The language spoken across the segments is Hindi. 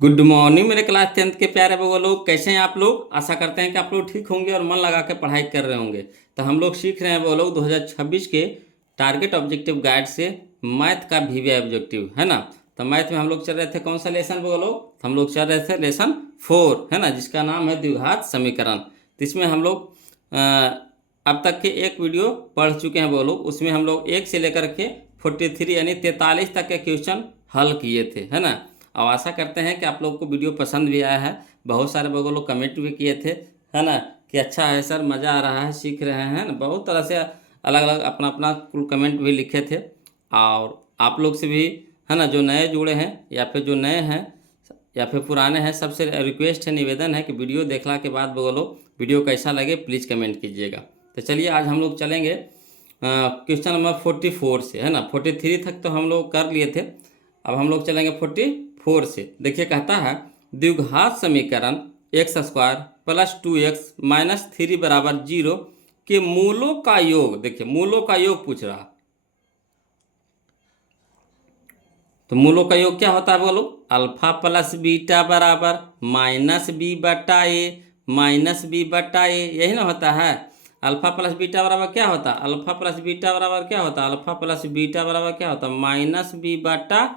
गुड मॉर्निंग मेरे क्लास 10th के प्यारे बच्चों लोग, कैसे हैं आप लोग। आशा करते हैं कि आप लोग ठीक होंगे और मन लगा के पढ़ाई कर रहे होंगे। तो हम लोग सीख रहे हैं वो लोग 2026 के टारगेट ऑब्जेक्टिव गाइड से मैथ का वीवीआई ऑब्जेक्टिव, है ना। तो मैथ में हम लोग चल रहे थे कौन सा लेसन वो लोग, हम लोग चल रहे थे लेसन 4, है ना, जिसका नाम है द्विघात समीकरण। तो इसमें हम लोग अब तक के एक वीडियो पढ़ चुके हैं वो लोग, उसमें हम लोग 1 से लेकर के 43 यानी 43 तक के क्वेश्चन हल किए थे, है ना। और आशा करते हैं कि आप लोग को वीडियो पसंद भी आया है। बहुत सारे लोग कमेंट भी किए थे, है ना, कि अच्छा है सर, मज़ा आ रहा है, सीख रहे हैं ना। बहुत तरह से अलग अलग अपना अपना कुल कमेंट भी लिखे थे। और आप लोग से भी, है ना, जो नए जुड़े हैं या फिर जो नए हैं या फिर पुराने हैं, सबसे रिक्वेस्ट है, निवेदन है कि वीडियो देखने के बाद बोलो वीडियो कैसा लगे, प्लीज़ कमेंट कीजिएगा। तो चलिए आज हम लोग चलेंगे क्वेश्चन नंबर 44 से, है ना। 43 तक तो हम लोग कर लिए थे, अब हम लोग चलेंगे 44 से। देखिए कहता है द्विघात समीकरण x² प्लस 2x माइनस 3 बराबर 0 के मूलों का योग। देखिए मूलों का योग पूछ रहा, तो मूलों का योग क्या होता है बोलो। अल्फा प्लस बीटा बराबर माइनस बी बटा ए माइनस बी बटा ए, यही ना होता है। अल्फा प्लस बीटा बराबर क्या होता है, अल्फा प्लस बीटा बराबर क्या होता है, अल्फा प्लस बीटा बराबर क्या होता है, माइनस बी बटा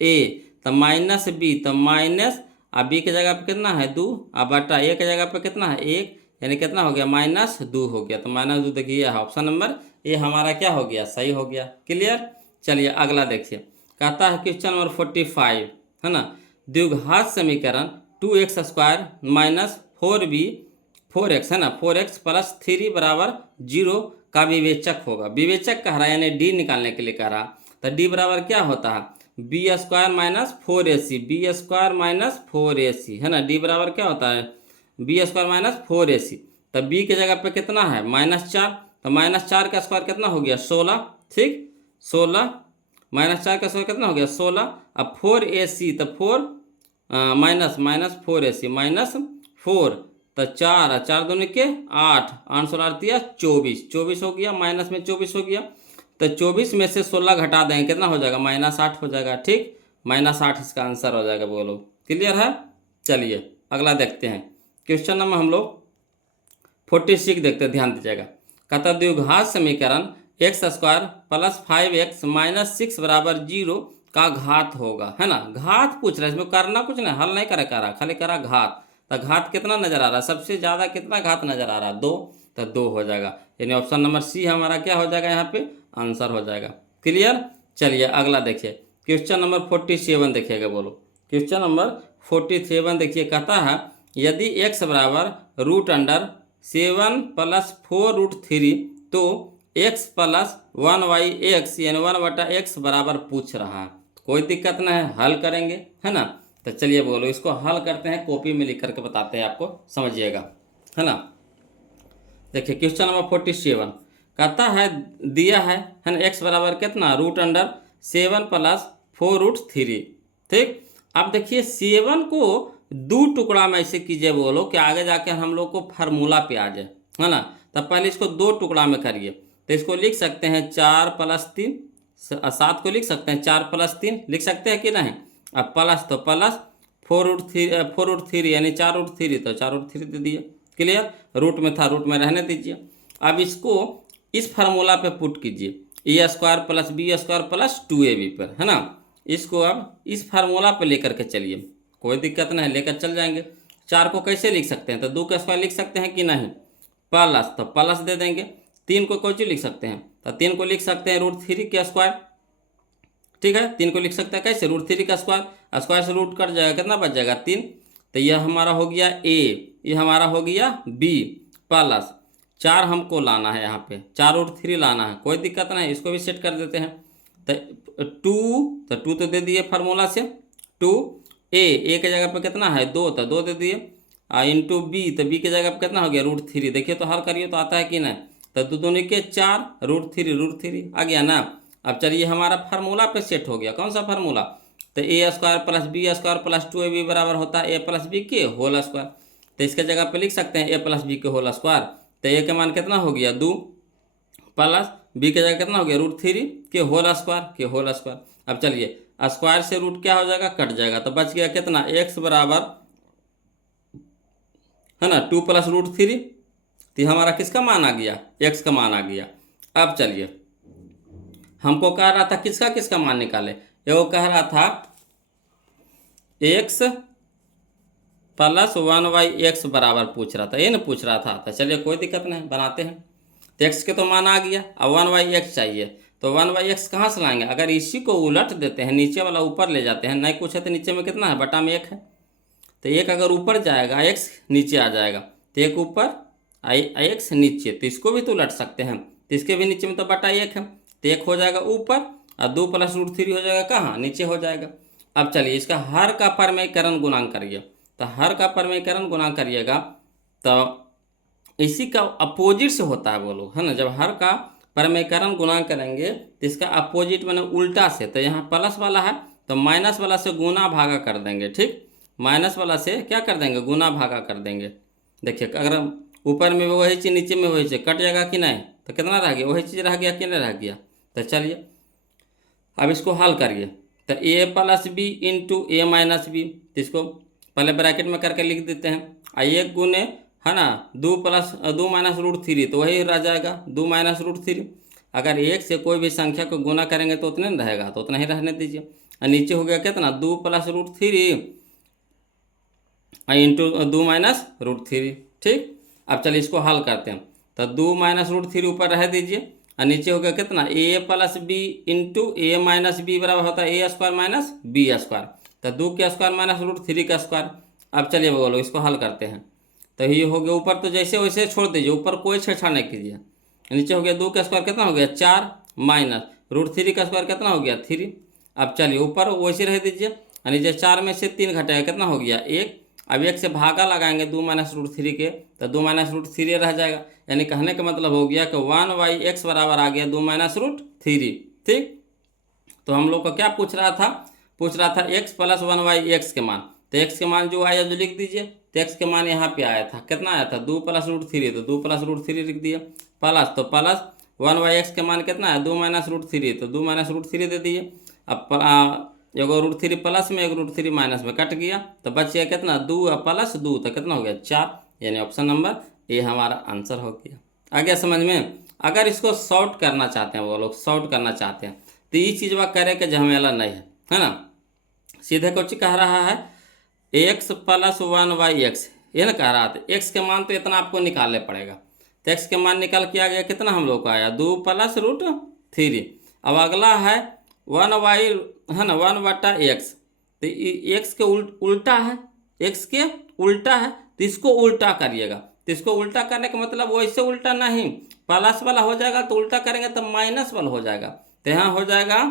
ए। तो माइनस बी, तो माइनस, अब बी की जगह पे कितना है 2, अब बटा ए की जगह पे कितना है 1, यानी कितना हो गया -2 हो गया। तो -2 देखिए ऑप्शन नंबर ए हमारा क्या हो गया, सही हो गया। क्लियर। चलिए अगला देखिए, कहता है क्वेश्चन नंबर 45, है ना। द्विघात समीकरण 2x² माइनस 4x, है ना, 4x प्लस 3 बराबर 0 का विवेचक होगा। विवेचक कह रहा है यानी डी निकालने के लिए कह रहा। तो डी बराबर क्या होता है, b² minus 4ac, b² minus 4ac, है ना। डी बराबर क्या होता है, b² माइनस 4ac। तो b की जगह पे कितना है -4, तो -4 का स्क्वायर कितना हो गया 16, ठीक 16, -4 का स्क्वायर कितना हो गया 16। अब 4ac, तो 4 माइनस माइनस 4ac माइनस 4, तो 4 4 दूनी के 8, 8 16 24, 24 हो गया, माइनस में 24 हो गया। तो 24 में से 16 घटा देंगे कितना हो जाएगा -8 हो जाएगा, ठीक, -8 इसका आंसर हो जाएगा बोलो। क्लियर है। चलिए अगला देखते हैं क्वेश्चन नंबर हम लोग 46 देखते हैं, ध्यान दीजिएगा। कहता द्विघात समीकरण x² प्लस 5x माइनस 6 बराबर 0 का घात होगा, है ना। घात पूछ रहा है, इसमें करना कुछ नहीं, हल नहीं करे करा, खाली करा घात। तो घात कितना नजर आ रहा है, सबसे ज़्यादा कितना घात नजर आ रहा है 2, तो 2 हो जाएगा, यानी ऑप्शन नंबर सी हमारा क्या हो जाएगा, यहाँ पे आंसर हो जाएगा। क्लियर। चलिए अगला देखिए क्वेश्चन नंबर 47 देखिएगा बोलो। क्वेश्चन नंबर 47 देखिए, कहता है यदि x बराबर √7 प्लस 4√3 तो x प्लस 1/x यानी 1/x बराबर पूछ रहा है। कोई दिक्कत नहीं है, हल करेंगे, है ना। तो चलिए बोलो इसको हल करते हैं, कॉपी में लिख करके बताते हैं आपको, समझिएगा, है ना। देखिए क्वेश्चन नंबर 47 कहता है दिया है ना, x बराबर कितना √7 प्लस 4√3, ठीक। अब देखिए 7 को 2 टुकड़ा में ऐसे कीजिए बोलो कि आगे जाके हम लोग को फार्मूला पे आ जाए, है ना। तब पहले इसको 2 टुकड़ा में करिए, तो इसको लिख सकते हैं 4 प्लस 3, 7 को लिख सकते हैं 4 प्लस 3 लिख सकते हैं कि नहीं। अब प्लस, तो प्लस 4√3 यानी 4√3, तो 4√3 दे दिए। क्लियर। रूट में था, रूट में रहने दीजिए। अब इसको इस फार्मूला पे पुट कीजिए, a² plus b² plus 2ab पर, है ना। इसको अब इस फार्मूला पे लेकर के चलिए, कोई दिक्कत नहीं, लेकर चल जाएंगे। 4 को कैसे लिख सकते हैं, तो 2 का स्क्वायर लिख सकते हैं कि नहीं, प्लस, तो प्लस दे देंगे। 3 को कोई चीज लिख सकते हैं, तो 3 को लिख सकते हैं √3 का स्क्वायर, ठीक है। 3 को लिख सकते हैं कैसे, √3 का स्क्वायर, स्क्वायर से रूट कट जाएगा, कितना बच जाएगा 3। तो यह हमारा हो गया a, ये हमारा हो गया b, प्लस 4 हमको लाना है, यहाँ पे 4√3 लाना है, कोई दिक्कत नहीं, इसको भी सेट कर देते हैं। तो 2 तो दे दिए फार्मूला से, 2 a की जगह पे कितना है 2, तो 2 दे दिए, इंटू b, तो b की जगह पे कितना हो गया √3। देखिए तो हल करिए तो आता है कि नहीं, तो 2 दूनी के 4, √3 आ गया ना। अब चलिए हमारा फार्मूला पे सेट हो गया, कौन सा फार्मूला, तो a² plus b² plus 2ab बराबर होता है a प्लस बी के होल स्क्वायर। तो इसके जगह पे लिख सकते हैं a प्लस बी के होल स्क्वायर। तो a के मान कितना हो गया 2, प्लस b की जगह कितना हो गया √3 के होल स्क्वायर के होल स्क्वायर। अब चलिए स्क्वायर से रूट क्या हो जाएगा, कट जाएगा, तो बच गया कितना, x बराबर है ना 2 प्लस रूट 3। तो हमारा किसका मान आ गया, x का मान आ गया। अब चलिए हमको कह रहा था किसका किसका मान निकाले, ये वो कह रहा था x प्लस 1/x बराबर पूछ रहा था, ये ना पूछ रहा था। तो चलिए कोई दिक्कत नहीं, बनाते हैं। तो x के तो मान आ गया, अब 1/x चाहिए, तो 1/x कहाँ से लाएंगे, अगर इसी को उलट देते हैं, नीचे वाला ऊपर ले जाते हैं, नहीं कुछ है तो नीचे में कितना है, बटा में 1 है, तो 1 अगर ऊपर जाएगा x नीचे आ जाएगा, तो 1 ऊपर x नीचे, तो इसको भी तो उलट सकते हैं, तो इसके भी नीचे में तो बटा 1 है, तो 1 हो जाएगा ऊपर और 2 प्लस रूट 3 हो जाएगा कहाँ, नीचे हो जाएगा। अब चलिए इसका हर का परमेयकरण गुणांक करिए, तो हर का परमेयकरण गुणांक करिएगा तो इसी का अपोजिट से होता है बोलो, है ना। जब हर का परमेयकरण गुणांक करेंगे तो इसका अपोजिट मैंने उल्टा से, तो यहाँ प्लस वाला है तो माइनस वाला से गुना भागा कर देंगे, ठीक, माइनस वाला से क्या कर देंगे, गुना भागा कर देंगे। देखिए अगर ऊपर में वही चीज़ नीचे में वही चीज़, कट जाएगा कि नहीं, तो कितना रह गया, वही चीज़ रह गया कि नहीं रह गया। तो चलिए अब इसको हल करिए, तो a plus B into A minus B, इसको पहले ब्रैकेट में करके लिख देते हैं, और 1 गुने है ना 2 माइनस रूट 3, तो वही रह जाएगा 2 माइनस रूट 3। अगर 1 से कोई भी संख्या को गुना करेंगे तो उतने नहीं रहेगा, तो उतना ही रहने दीजिए। और नीचे हो गया कितना, 2 plus root 3 into 2 minus root 3, ठीक। अब चलिए इसको हल करते हैं, तो 2 माइनस रूट 3 ऊपर रह दीजिए, और नीचे हो गया कितना, a plus B into A minus B बराबर होता है a square minus B square, तो 2 का स्क्वायर माइनस रूट 3 का स्क्वायर। अब चलिए बोलो इसको हल करते हैं, तो ये हो गया ऊपर तो जैसे वैसे छोड़ दीजिए, ऊपर कोई छेड़छाड़ नहीं कीजिए। नीचे हो गया 2 का स्क्वायर कितना हो गया 4 माइनस रूट 3 का स्क्वायर कितना हो गया 3। अब चलिए ऊपर वैसे रह दीजिए, और नीचे 4 में से 3 घटाएगा कितना हो गया 1। अब 1 से भागा लगाएंगे 2 माइनस रूट 3 के, तो 2 माइनस रूट 3 रह जाएगा, यानी कहने का मतलब हो गया कि 1/x बराबर आ गया 2 माइनस रूट 3, ठीक। तो हम लोग को क्या पूछ रहा था, पूछ रहा था x प्लस 1/x के मान, तो x के मान जो आया जो लिख दीजिए, तो x के मान यहाँ पे आया था, कितना आया था 2 प्लस रूट 3, तो 2 प्लस रूट 3 लिख दिया, प्लस तो प्लस 1/x के मान कितना है 2 माइनस रूट 3, तो 2 माइनस रूट 3 दे दिए। अब एगो रूट 3 प्लस में एक रूट 3 माइनस में कट गया, तो बच गया कितना 2 प्लस 2, तो कितना हो गया 4, यानी ऑप्शन नंबर ए हमारा आंसर हो गया। आ गया समझ में। अगर इसको शॉर्ट करना चाहते हैं, वो लोग शॉर्ट करना चाहते हैं, तो ये चीज़ वह करे के झमेला नहीं है ना। सीधे कुछ कह रहा है x प्लस 1/x, ये ना कह रहा था, x के मान तो इतना आपको निकालने पड़ेगा, तो x के मान निकाल के आ गया कितना हम लोग को आया 2 प्लस रूट 3। अब अगला है 1/, है ना 1/x, तो x के उल्टा है, x के उल्टा है, तो इसको उल्टा करिएगा, तो इसको उल्टा करने का मतलब वैसे उल्टा नहीं, प्लस वाला हो जाएगा तो उल्टा करेंगे तो माइनस वाला हो जाएगा, तो यहाँ हो जाएगा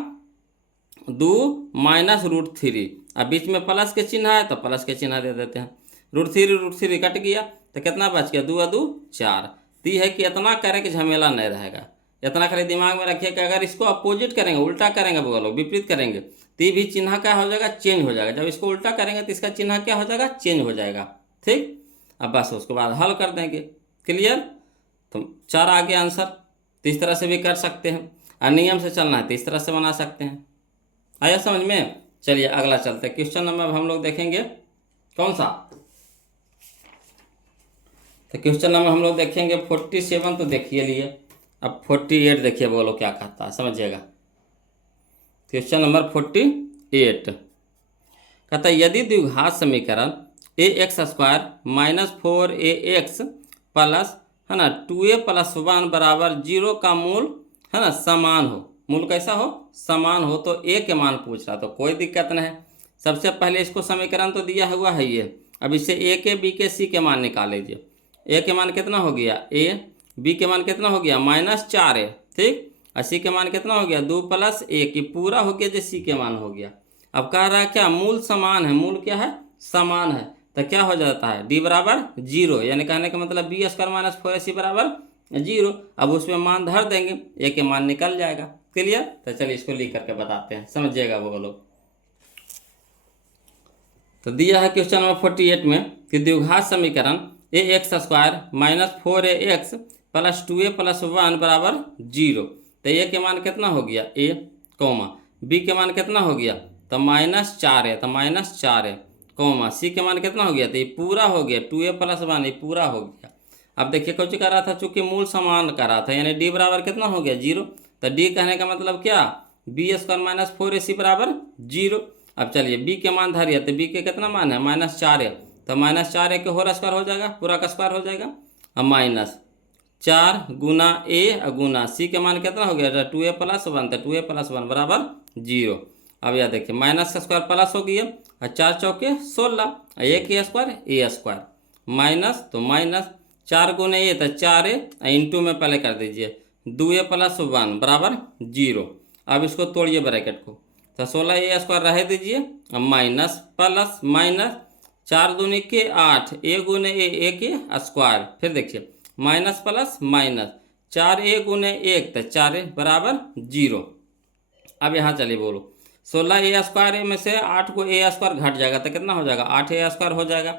2 माइनस रूट 3, अब बीच में प्लस के चिन्ह है तो प्लस के चिन्ह दे देते हैं, रूट 3 कट गया, तो कितना बच गया 2 और 2 4। तो है कि इतना करे कि झमेला नहीं रहेगा, इतना खाली दिमाग में रखिए कि अगर इसको अपोजिट करेंगे, उल्टा करेंगे, बोलो विपरीत करेंगे, तो ये भी चिन्ह क्या हो जाएगा, चेंज हो जाएगा। जब इसको उल्टा करेंगे तो इसका चिन्ह क्या हो जाएगा, चेंज हो जाएगा, ठीक। अब बस उसके बाद हल कर देंगे, क्लियर। तो 4 आ गया आंसर, तो इस तरह से भी कर सकते हैं, और नियम से चलना है तो इस तरह से बना सकते हैं। आया समझ में। चलिए अगला चलते हैं, क्वेश्चन नंबर हम लोग देखेंगे कौन सा, तो क्वेश्चन नंबर हम लोग देखेंगे 47, तो देखिए लिए, अब 48 देखिए बोलो क्या कहता है, समझिएगा। क्वेश्चन नंबर 48 कहता है यदि द्विघात समीकरण ax square minus 4ax plus है ना 2a प्लस 1 बराबर 0 का मूल है ना समान हो, मूल कैसा हो, समान हो, तो a के मान पूछ रहा, तो कोई दिक्कत नहीं। सबसे पहले इसको समीकरण तो दिया हुआ है ये, अब इससे a के b के c के मान निकाल लीजिए। a के मान कितना हो गया a, b के मान कितना हो गया -4a, ठीक, और c के मान कितना हो गया 2 प्लस a, की पूरा हो गया जो c के मान हो गया। अब कह रहा है क्या, मूल समान है, मूल क्या है, समान है, तो क्या हो जाता है d बराबर 0, यानी कहने का मतलब b स्क्वायर माइनस 4ac बराबर 0। अब उसमें मान धर देंगे, a के मान निकल जाएगा, क्लियर। तो चलिए इसको लिख करके बताते हैं, समझिएगा वो लोग। तो दिया है क्वेश्चन नंबर 48 में कि द्विघात समीकरण ax square minus 4ax plus 2a plus 1 बराबर 0, तो a के मान कितना हो गया a, b के मान कितना हो गया तो -4 है, तो -4 है, कॉमा सी के मान कितना हो गया, तो ये पूरा हो गया 2a + 1, ये पूरा हो गया। अब देखिए कुछ कर रहा था, चूंकि मूल समान कर रहा था, यानी डी बराबर कितना हो गया 0। तो डी कहने का मतलब क्या, b² - 4ac बराबर 0। अब चलिए बी के मान धरिए, तो बी के कितना मान है -4 है, तो -4 के होल स्क्वायर हो जाएगा, पूरा का स्क्वायर हो जाएगा। अब -4 गुना ए गुना सी के मान कितना हो गया, 2a + 1, तो 2a + 1 बराबर 0। अब यह देखिए माइनस का स्क्वायर प्लस हो गया, और 4 चौके 16, एक के स्क्वायर ए स्क्वायर माइनस, तो -4 गुने ए, तो 4a, इंटू में पहले कर दीजिए 2a + 1 बराबर 0। अब इसको तोड़िए ब्रैकेट को, तो 16a² रह दीजिए, अब माइनस प्लस माइनस 4 दूनी के 8, ए गुने ए के स्क्वायर, फिर देखिए माइनस प्लस माइनस 4a गुने 1, तो 4a बराबर 0। अब यहाँ चलिए बोलो 16a² में से 8 को a² घट जाएगा, तो कितना हो जाएगा 8a² हो जाएगा,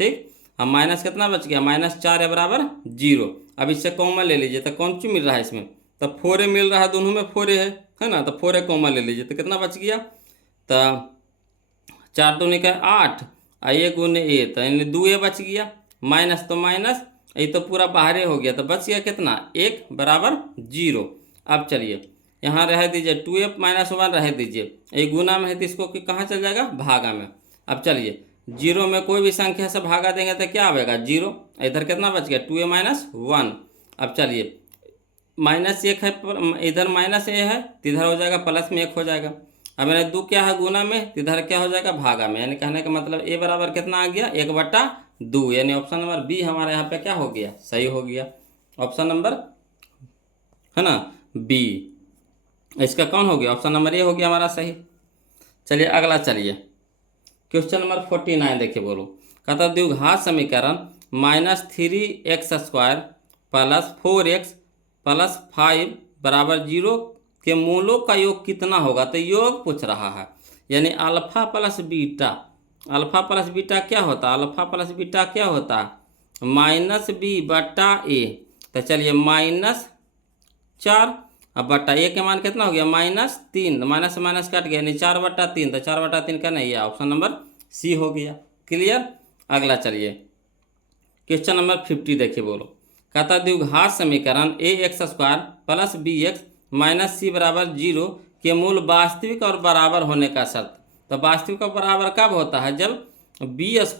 ठीक। अब माइनस कितना बच गया, -4 बराबर 0। अब इससे कॉमन ले लीजिए, तो कौन सी मिल रहा है इसमें, तो 4a मिल रहा है, दोनों में 4a है ना, तो 4a कॉमन ले लीजिए, तो कितना बच गया, तो 4 दूनी का 8, ए गुने ए, तो यानी 2a बच गया, माइनस तो माइनस, ये तो पूरा बाहर हो गया, तो बच गया कितना 1 बराबर 0। अब चलिए यहाँ रह दीजिए 2a - 1 रह दीजिए, ये गुना में है तो इसको कहाँ चल जाएगा, भागा में। अब चलिए 0 में कोई भी संख्या से भागा देंगे तो क्या आएगा 0, इधर कितना बच गया 2a - 1। अब चलिए -1 है, इधर -a है, तो इधर हो जाएगा प्लस में 1 हो जाएगा। अब मैंने 2 क्या है गुना में, तो इधर क्या हो जाएगा भागा में, यानी कहने का मतलब a बराबर कितना आ गया 1/2, यानी ऑप्शन नंबर बी हमारे यहाँ पे क्या हो गया, सही हो गया, ऑप्शन नंबर है ना बी, इसका कौन हो गया, ऑप्शन नंबर ए हो गया हमारा सही। चलिए अगला, चलिए क्वेश्चन नंबर 49 देखिए बोलो, कहता द्विघात समीकरण -3x² + 4x + 5 बराबर 0 के मूलों का योग कितना होगा, तो योग पूछ रहा है, यानी alpha plus beta, alpha plus beta क्या होता है, अल्फा प्लस बीटा क्या होता है -b/a। तो चलिए -4, अब बट्टा ए के मान कितना हो गया -3, माइनस से माइनस कट गया, यानी 4/3, तो 4/3 का नहीं है, ऑप्शन नंबर सी हो गया, क्लियर। अगला चलिए क्वेश्चन नंबर 50 देखिए बोलो, कहता द्विघात समीकरण ax² + bx - c बराबर 0 के मूल वास्तविक और बराबर होने का शर्त। तो वास्तविक और बराबर कब होता है, जब b² -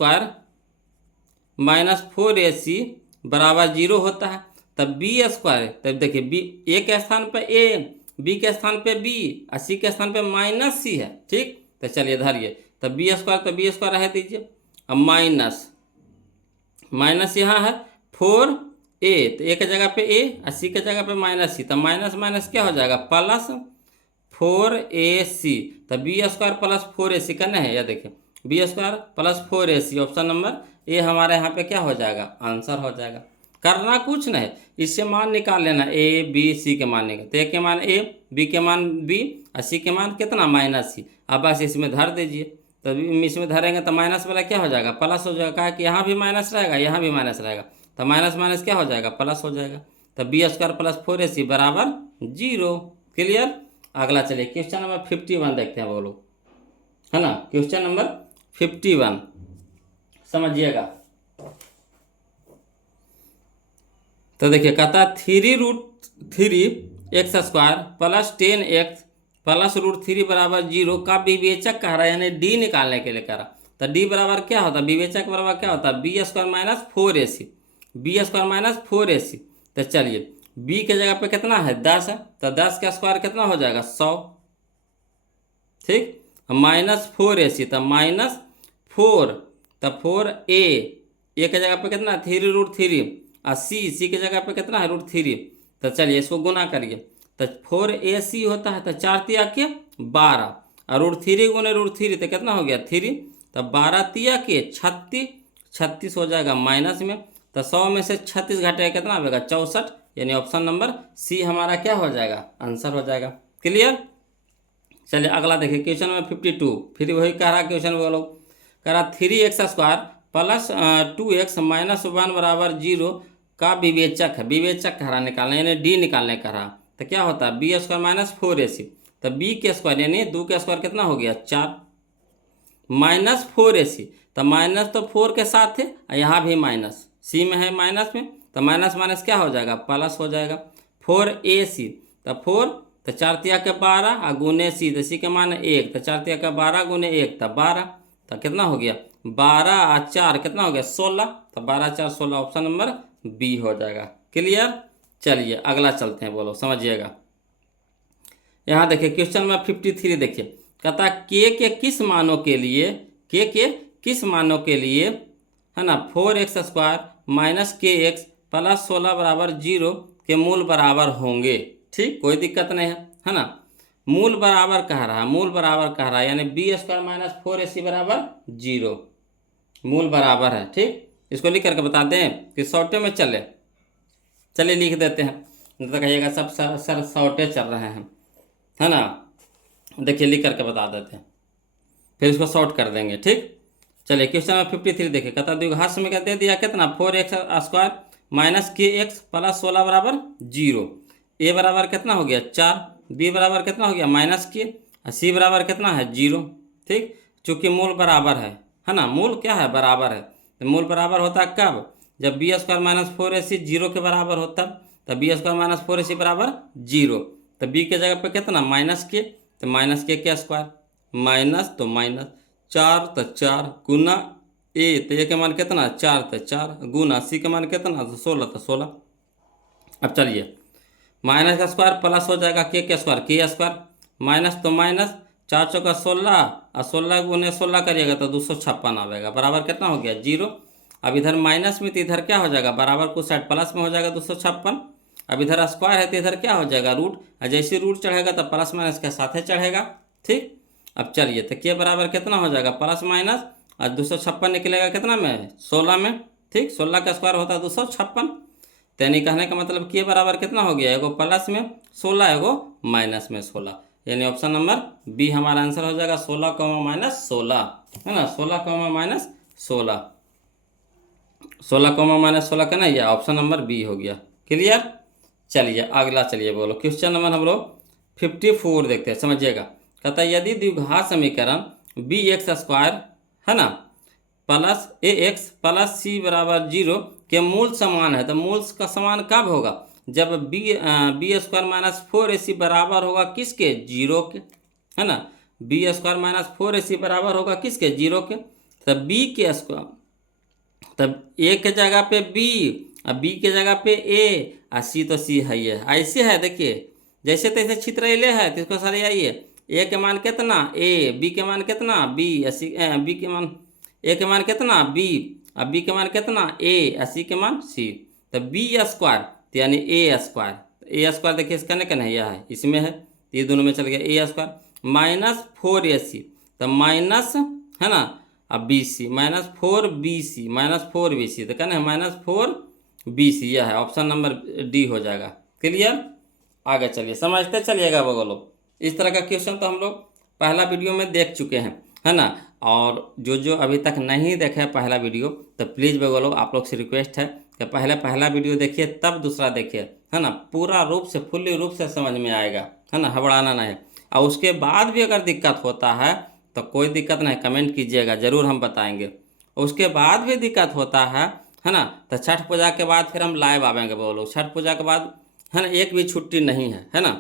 4ac बराबर 0 होता है, तब b², तब देखिए बी ए के स्थान पे a, बी के स्थान पे b, और सी के स्थान पे -c है, ठीक। तो चलिए धरिए, तो b² तो b² रह दीजिए, अब माइनस यहाँ है 4a, तो a के जगह पे a और c के जगह पे -c, तो माइनस माइनस क्या हो जाएगा प्लस 4ac, तो b² + 4ac करना है, या देखिए b² + 4ac, option number A हमारे यहाँ पे क्या हो जाएगा, आंसर हो जाएगा। करना कुछ नहीं, इससे मान निकाल लेना a b c के मान निकाल, तो a के मान a, b के मान b और c के मान कितना -c। अब बस इसमें धर दीजिए, तो इसमें धरेंगे तो माइनस वाला क्या हो जाएगा प्लस हो जाएगा, कहा कि यहाँ भी माइनस रहेगा, यहाँ भी माइनस रहेगा, तो माइनस माइनस क्या हो जाएगा प्लस हो जाएगा, तो b² + 4ac बराबर 0, क्लियर। अगला चलिए क्वेश्चन नंबर 51 देखते हैं बोलो, है ना, क्वेश्चन नंबर 51 समझिएगा। तो देखिए कहता 3√3x² + 10x + √3 बराबर 0 का विवेचक कह रहा है, यानी डी निकालने के लिए कह रहा। तो डी बराबर क्या होता है, विवेचक बराबर क्या होता है b² - 4ac, b² - 4ac। तो चलिए b के जगह पे कितना है 10 है, तो 10 का स्क्वायर कितना हो जाएगा 100, ठीक, -4ac, तो -4, तो 4a, ए के जगह पे कितना 3√3, और सी के जगह पे कितना है √3। तो चलिए इसको गुना करिए, तो 4ac होता है, तो 4 तिया के 12, और √3 गुने √3, तो कितना हो गया 3, तो 12 तिया के 36, 36 हो जाएगा माइनस में, तो 100 में से 36 घटेगा कितना आएगा 64, यानी ऑप्शन नंबर सी हमारा क्या हो जाएगा, आंसर हो जाएगा, क्लियर। चलिए अगला देखिए क्वेश्चन नंबर 52, फिर वही कह रहा क्वेश्चन बोलो, कह रहा 3x² + 2x - 1 बराबर 0 का विवेचक है, विवेचक कह रहा निकालना, यानी डी निकालने कह रहा। तो क्या होता है b² - 4ac, तो बी के स्क्वायर यानी 2 का स्क्वायर कितना हो गया 4, माइनस 4ac, तो माइनस तो 4 के साथ है, यहाँ भी माइनस सी में है माइनस में, तो माइनस माइनस क्या हो जाएगा प्लस हो जाएगा 4ac, तो 4 तो 4 तिया के 12 और गुने सी, तो सी के मान 1, तो 4 तिया के 12 गुने 1 तो 12, तो कितना हो गया 12 और 4 कितना हो गया 16, तो 12 4 16 ऑप्शन नंबर बी हो जाएगा। क्लियर। चलिए अगला चलते हैं, बोलो समझिएगा। यहाँ देखिए क्वेश्चन नंबर 53 देखिए, कहता के किस मानों के लिए, के किस मानों के लिए है ना 4x² माइनस के प्लस 16 बराबर 0 के मूल बराबर होंगे। ठीक, कोई दिक्कत नहीं है ना। मूल बराबर कह रहा है, मूल बराबर कह रहा है यानी b² माइनस 4ac बराबर 0, मूल बराबर है। ठीक, इसको लिख करके बता दें कि शॉर्टे में चले, चलिए लिख देते हैं, नहीं तो कहिएगा सब सर शॉर्टे चल रहे हैं, है ना। देखिए लिख करके बता देते हैं, फिर इसको शॉर्ट कर देंगे। ठीक, चलिए क्वेश्चन नंबर 53 देखिए, कहता द्विघात समीकरण दे दिया कितना 4x² माइनस के प्लस 16 बराबर 0, ए बराबर कितना हो गया 4, बी बराबर कितना हो गया माइनस के, सी बराबर कितना है 0। ठीक, चूँकि मूल बराबर है ना, मूल क्या है बराबर है, तो मूल बराबर होता है कब, जब b² माइनस 4ac 0 के बराबर होता है, तो b² माइनस 4ac बराबर 0, तो b के जगह पे कितना माइनस के, तो माइनस के स्क्वायर माइनस तो माइनस 4 तो 4 गुना ए, तो ए के मान कितना 4 तो 4 गुना सी के मान कितना तो 16 तो 16। अब चलिए माइनस का स्क्वायर प्लस हो जाएगा के स्क्वायर माइनस तो माइनस 4 चौका 16 और 16 गुने 16 करिएगा तो 256 आएगा, बराबर कितना हो गया 0। अब इधर माइनस में तो इधर क्या हो जाएगा बराबर को साइड प्लस में हो जाएगा 256। अब इधर स्क्वायर है तो इधर क्या हो जाएगा रूट, और जैसे रूट चढ़ेगा तो प्लस माइनस के साथ ही चढ़ेगा। ठीक, अब चलिए तो के बराबर कितना हो जाएगा प्लस माइनस, और 256 निकलेगा कितना में 16 में। ठीक, 16 का स्क्वायर होता है 256, यानी कहने का मतलब के बराबर कितना हो गया, एगो प्लस में 16 एगो माइनस में 16, यानी ऑप्शन नंबर बी हमारा आंसर हो जाएगा 16 माइनस 16, है ना। 16 माइनस 16, 16 माइनस 16 का ना, यह ऑप्शन नंबर बी हो गया। क्लियर। चलिए अगला, चलिए बोलो क्वेश्चन नंबर हम लोग 54 देखते हैं, समझिएगा। कहता है यदि द्विघात समीकरण bx² है ना प्लस ax प्लस सी बराबर 0 के मूल समान है, तो मूल का समान कब होगा, जब b² माइनस 4ac बराबर होगा किसके 0 के, है ना। b² माइनस 4ac बराबर होगा किसके 0 के, तब b के स्क्वायर, तब a के जगह पे b और b के जगह पे a और c तो c है, ये ऐसे है। देखिए जैसे तैसे छितरैले है, तो इसको सारे आइए a के मान कितना a, b के मान कितना b, c b के मान a के मान कितना b और b के मान कितना a और c के मान c, तो b² तो यानी a², देखिए इसका नहीं है, यह है इसमें है, तो ये दोनों में चल गया a² माइनस 4ac, तो माइनस है ना, अब bc माइनस 4bc तो कहना है माइनस 4bc, यह है ऑप्शन नंबर डी हो जाएगा। क्लियर। आगे चलिए समझते चलिएगा बगलो, इस तरह का क्वेश्चन तो हम लोग पहला वीडियो में देख चुके हैं, है ना। और जो अभी तक नहीं देखे पहला वीडियो, तो प्लीज़ बगलो आप लोग से रिक्वेस्ट है कि पहला वीडियो देखिए तब दूसरा देखिए, है ना। पूरा रूप से फुल्ली रूप से समझ में आएगा, है ना, हबड़ाना नहीं। और उसके बाद भी अगर दिक्कत होता है तो कोई दिक्कत नहीं, कमेंट कीजिएगा, ज़रूर हम बताएंगे। उसके बाद भी दिक्कत होता है ना, तो छठ पूजा के बाद फिर हम लाइव आवेंगे बोलो, छठ पूजा के बाद, है ना, एक भी छुट्टी नहीं है ना।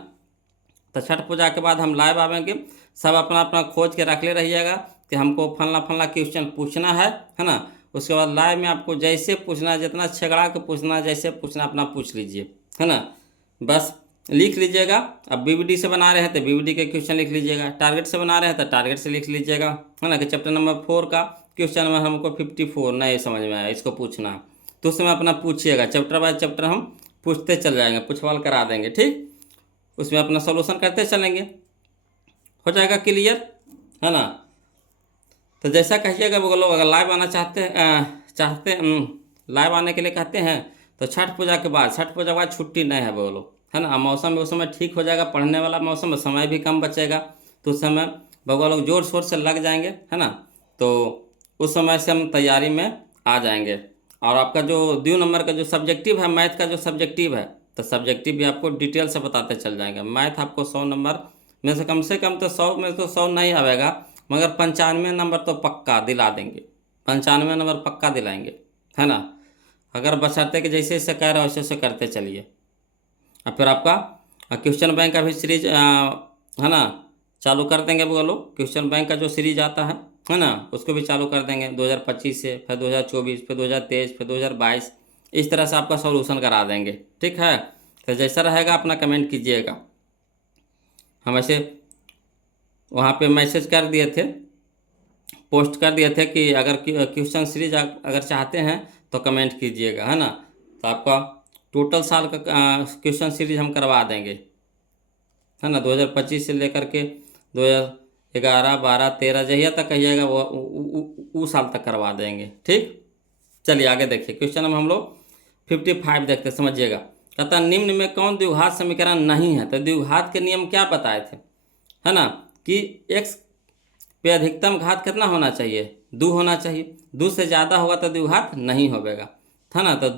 तो छठ पूजा के बाद हम लाइव आवेंगे, सब अपना अपना खोज के रख ले रहिएगा कि हमको फलना क्वेश्चन पूछना है ना। उसके बाद लाइव में आपको जैसे पूछना, जितना छेगड़ा के पूछना, जैसे पूछना अपना पूछ लीजिए, है ना। बस लिख लीजिएगा। अब बीवीडी से बना रहे हैं तो बीवीडी के क्वेश्चन लिख लीजिएगा, टारगेट से बना रहे हैं तो टारगेट से लिख लीजिएगा, है ना, कि चैप्टर नंबर 4 का क्वेश्चन नंबर हमको 54 नहीं समझ में आया, इसको पूछना है, तो उस समय अपना पूछिएगा, चैप्टर बाय चैप्टर हम पूछते चल जाएंगे, पूछवाल करा देंगे। ठीक, उसमें अपना सॉल्यूशन करते चलेंगे, हो जाएगा क्लियर, है ना। तो जैसा कहिएगा वो लोग, अगर लाइव आना चाहते लाइव आने के लिए कहते हैं तो छठ पूजा के बाद, छठ पूजा के बाद छुट्टी नहीं है वो लोग, है ना। मौसम उस समय ठीक हो जाएगा, पढ़ने वाला मौसम, समय भी कम बचेगा, तो उस समय भगवा लोग जोर शोर से लग जाएंगे, है ना। तो उस समय से हम तैयारी में आ जाएंगे। और आपका जो 2 नंबर का जो सब्जेक्टिव है, मैथ का जो सब्जेक्टिव है, तो सब्जेक्टिव भी आपको डिटेल से बताते चल जाएंगे। मैथ आपको 100 नंबर में से कम तो 100 में तो 100 नहीं आएगा, मगर 95 नंबर तो पक्का दिला देंगे, 95 नंबर पक्का दिलाएंगे, है ना। अगर बशर्ते कि जैसे जैसे कह रहे हो वैसे वैसे करते चलिए। और फिर आपका क्वेश्चन बैंक का भी सीरीज है ना चालू कर देंगे। बोलो क्वेश्चन बैंक का जो सीरीज आता है ना, उसको भी चालू कर देंगे 2025 से, फिर 2024, फिर 2023, फिर 2022, इस तरह से आपका सॉल्यूशन करा देंगे। ठीक है, तो जैसा रहेगा अपना कमेंट कीजिएगा। हम ऐसे वहाँ पे मैसेज कर दिए थे, पोस्ट कर दिए थे कि अगर क्वेश्चन सीरीज अगर चाहते हैं तो कमेंट कीजिएगा, है ना। तो आपका टोटल साल का क्वेश्चन सीरीज हम करवा देंगे, है ना। 2025 से लेकर के 2011, 12, 13 जहिया तक कहिएगा वो साल तक करवा देंगे। ठीक, चलिए आगे देखिए। क्वेश्चन में हम लोग 55 देखते, समझिएगा। कहता निम्न में कौन द्विघात समीकरण नहीं है। तो द्विघात के नियम क्या बताए थे, है ना, कि x पे अधिकतम घात कितना होना चाहिए, 2 होना चाहिए। 2 से ज़्यादा होगा तो द्विघात नहीं होगा, है ना। तो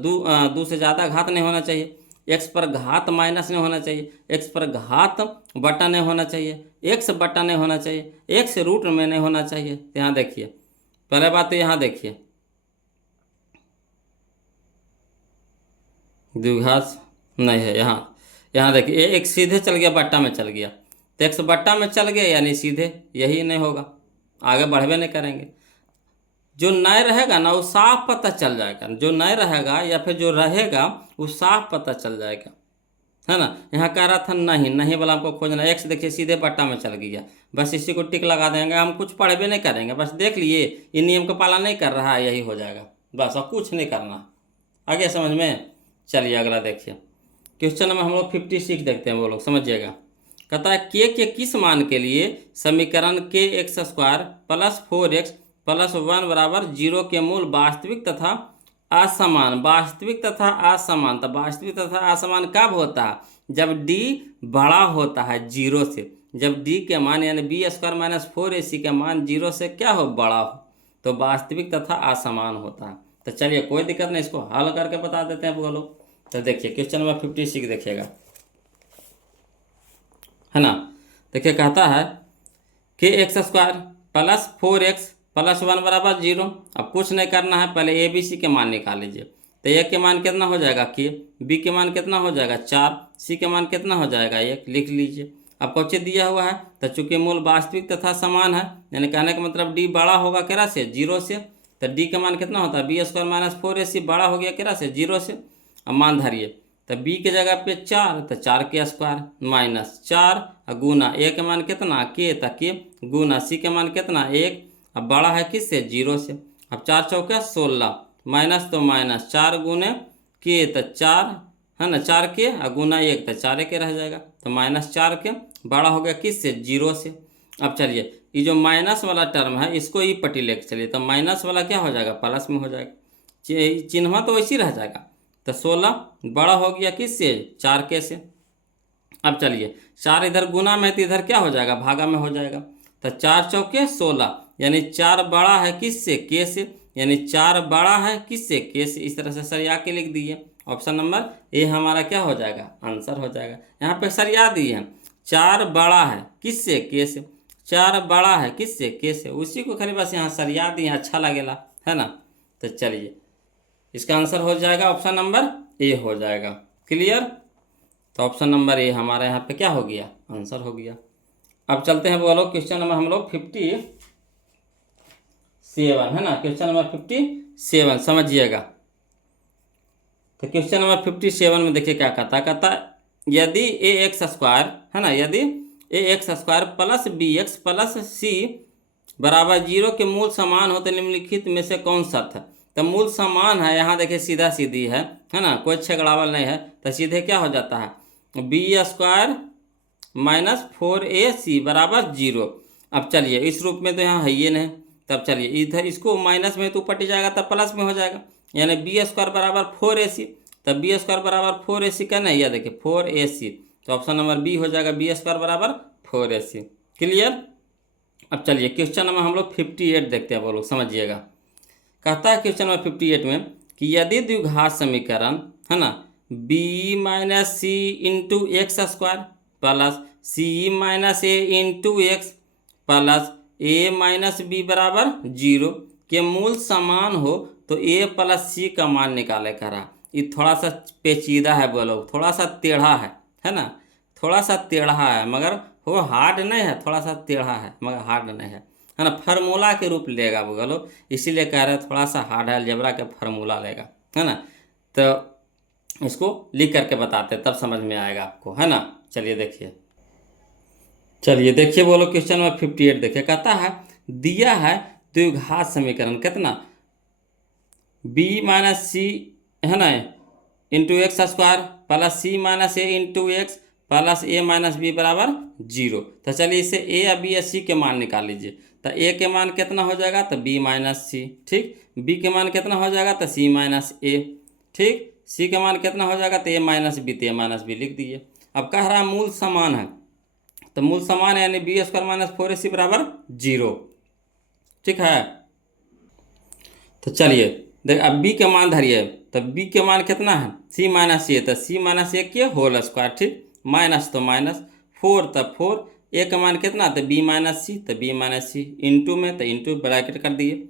2 से ज़्यादा घात नहीं होना चाहिए, x पर घात माइनस नहीं होना चाहिए, x पर घात बटा नहीं होना चाहिए, x बटा नहीं होना चाहिए, x रूट में नहीं होना चाहिए। तो यहाँ देखिए, पहले बात तो यहाँ देखिए द्विघात नहीं है। यहाँ देखिए एक सीधे चल गया, बट्टा में चल गया, तो x बट्टा में चल गया यानी सीधे, यही नहीं होगा, आगे बढ़वे नहीं करेंगे। जो नए रहेगा ना वो साफ पता चल जाएगा, जो नए रहेगा या फिर जो रहेगा वो साफ पता चल जाएगा, है ना। यहाँ कह रहा था नहीं वाला हमको खोजना, x देखिए सीधे बट्टा में चल गया, बस इसी को टिक लगा देंगे, हम कुछ पढ़वे नहीं करेंगे, बस देख लिए ये नियम का पालन नहीं कर रहा है, यही हो जाएगा बस, और कुछ नहीं करना। आगे समझ में। चलिए अगला देखिए। क्वेश्चन में हम लोग 56 देखते हैं, वो लोग समझिएगा। कहता है के किस मान के लिए समीकरण kx² प्लस 4x प्लस 1 बराबर 0 के मूल वास्तविक तथा असमान। वास्तविक तथा असमान, तो वास्तविक तथा असमान कब होता है, जब d बड़ा होता है 0 से, जब d के मान यानी b² माइनस 4ac के मान 0 से क्या हो, बड़ा हो, तो वास्तविक तथा असमान होता है। तो चलिए कोई दिक्कत नहीं, इसको हल करके बता देते हैं बोलो। तो देखिए क्वेश्चन नंबर 56 देखिएगा, है ना। देखिए कहता है kx² प्लस 4x प्लस 1 बराबर 0। अब कुछ नहीं करना है, पहले ए बी सी के मान निकाल लीजिए। तो ए के मान कितना हो जाएगा k, बी के मान कितना हो जाएगा 4, सी के मान कितना हो जाएगा 1, लिख लीजिए। अब क्वेश्चन दिया हुआ है, तो चूंकि मूल वास्तविक तथा समान है, यानी कहने का मतलब d बड़ा होगा केरा से, 0 से, तो d का मान कितना होता है b² माइनस 4ac, बड़ा हो गया केरा से, 0 से। अब मान धरिए, तो b के जगह पे 4, तो 4 के स्क्वायर माइनस 4 गुना a के मान कितना k, तो k गुना c के मान कितना 1, अब बड़ा है किससे, 0 से। अब 4 चौके 16 माइनस तो माइनस 4 गुने के, तो 4 है ना, 4 के गुना 1, तो 4 के रह जाएगा, तो माइनस 4 के बड़ा हो गया किससे, 0 से। अब चलिए ये जो माइनस वाला टर्म है इसको ही पट्टी लेके चलिए, तो माइनस वाला क्या हो जाएगा, प्लस में हो जाएगा, चिन्ह तो वैसे रह जाएगा। तो 16 बड़ा हो गया किससे, 4 के से। अब चलिए 4 इधर गुना में, तो इधर क्या हो जाएगा, भागा में हो जाएगा। तो 4 चौके 16 यानी 4 बड़ा है किससे, के से, यानी 4 बड़ा है किससे, के से। इस तरह से सरिया के लिख दिए। ऑप्शन नंबर ए हमारा क्या हो जाएगा, आंसर हो जाएगा। यहाँ पे सरिया दिए हैं, 4 बड़ा है किससे, के से, 4 बड़ा है किससे, के से, उसी को खाली बस यहाँ सरिया दिए, अच्छा लगेगा, है ना। तो चलिए इसका आंसर हो जाएगा ऑप्शन नंबर ए हो जाएगा। क्लियर। तो ऑप्शन नंबर ए हमारे यहाँ पे क्या हो गया, आंसर हो गया। अब चलते हैं बोलो क्वेश्चन नंबर हम लोग 57, है ना। क्वेश्चन नंबर 57 समझिएगा। तो क्वेश्चन नंबर 57 में देखिए क्या कहता है यदि ax² है ना, यदि ax² plus bx plus c बराबर 0 के मूल समान हो तो निम्नलिखित में से कौन सा था। तो मूल समान है, यहाँ देखिए सीधा सीधी है ना, कोई छगड़ावल नहीं है, तो सीधे क्या हो जाता है, b² माइनस 4ac बराबर 0। अब चलिए इस रूप में तो यहाँ है ये नहीं, तब चलिए इधर इसको माइनस में तो ऊपर जाएगा तब प्लस में हो जाएगा, यानी b² बराबर 4ac, तब b² बराबर 4ac का नहीं, यह देखिए 4ac, तो ऑप्शन नंबर बी हो जाएगा, b² बराबर 4ac। क्लियर। अब चलिए क्वेश्चन नंबर हम लोग 58 देखते हैं, वो लोग समझिएगा। कहता है क्वेश्चन नंबर 58 में कि यदि द्विघात समीकरण है ना b माइनस सी इंटू x² प्लस सी माइनस ए इंटू एक्स प्लस ए माइनस बी बराबर 0 के मूल समान हो तो ए प्लस सी का मान निकाले करा। ये थोड़ा सा पेचीदा है बोलो, थोड़ा सा टेढ़ा है ना, थोड़ा सा टेढ़ा है, मगर वो हार्ड नहीं है, थोड़ा सा टेढ़ा है मगर हार्ड नहीं है ना। फार्मूला के रूप लेगा बोलो, इसीलिए कह रहे हैं थोड़ा सा हार्ड है, अलजेब्रा के फार्मूला लेगा, है ना। तो इसको लिख करके बताते तब समझ में आएगा आपको, है ना। चलिए देखिए बोलो क्वेश्चन नंबर 58 देखिए, कहता है दिया है द्विघात समीकरण कितना b माइनस सी, है ना, इंटू एक्स स्क्वायर प्लस सी माइनस ए इंटू एक्स प्लस ए माइनस बी बराबर 0। तो चलिए इसे ए या बी या सी के मान निकाल लीजिए। तो ए के मान कितना हो जाएगा, तो बी माइनस सी, ठीक। बी के मान कितना हो जाएगा, तो सी माइनस ए, ठीक। सी के मान कितना हो जाएगा, तो ए माइनस बी, तो ए माइनस बी लिख दीजिए। अब कह रहा है मूल समान है, तो मूल समान है यानी बी स्क्वायर माइनस 4ac बराबर 0, ठीक है। तो चलिए देख, अब बी के मान धरिए, तो बी के मान कितना है, सी माइनस ए, तो सी माइनस ए के होल स्क्वायर, ठीक। माइनस तो माइनस 4, तो 4, ए का मान कितना, तो बी माइनस सी, तो बी माइनस सी, इंटू में तो इंटू ब्रैकेट कर दिए।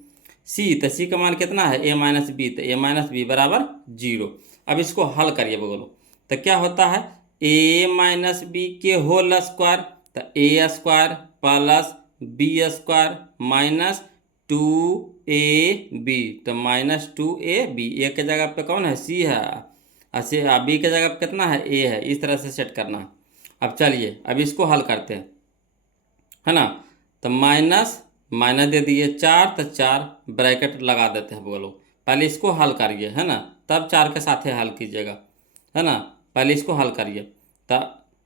सी, तो सी का मान कितना है, ए माइनस बी, तो ए माइनस बी बराबर 0। अब इसको हल करिए बोलो, तो क्या होता है, ए माइनस बी के होल स्क्वायर, तो A square plus B square minus 2ab, तो माइनस 2ab, ए के जगह पे कौन है, सी है, अच्छा बी के जगह पे कितना है, ए है। इस तरह से सेट करना है। अब चलिए अब इसको हल करते हैं, है ना। तो माइनस माइनस दे दिए 4, तो 4 ब्रैकेट लगा देते हैं बोलो। पहले इसको हल करिए, है ना, तब 4 के साथ हल कीजिएगा, है ना। पहले इसको हल करिए, तो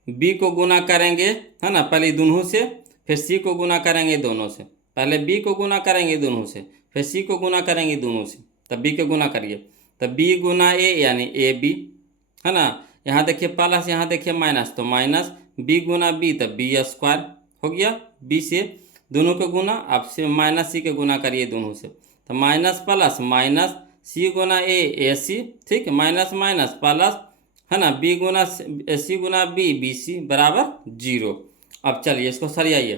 बी को गुना करेंगे, है ना, पहले दोनों से, फिर सी को गुना करेंगे दोनों से। पहले बी को गुना करेंगे दोनों से, फिर सी को गुना करेंगे दोनों से, तब बी को गुना करिए। तो बी गुना ए यानी ए बी, है ना। यहाँ देखिए प्लस, यहाँ देखिए माइनस, तो माइनस बी गुना बी, तो बी स्क्वायर हो गया। बी से दोनों के गुना, अब से माइनस सी के गुना करिए दोनों से, तो माइनस प्लस माइनस सी गुना ए सी, ठीक, माइनस माइनस प्लस, है ना, बी गुना सी गुना बी सी बराबर 0। अब चलिए इसको सरियाइए,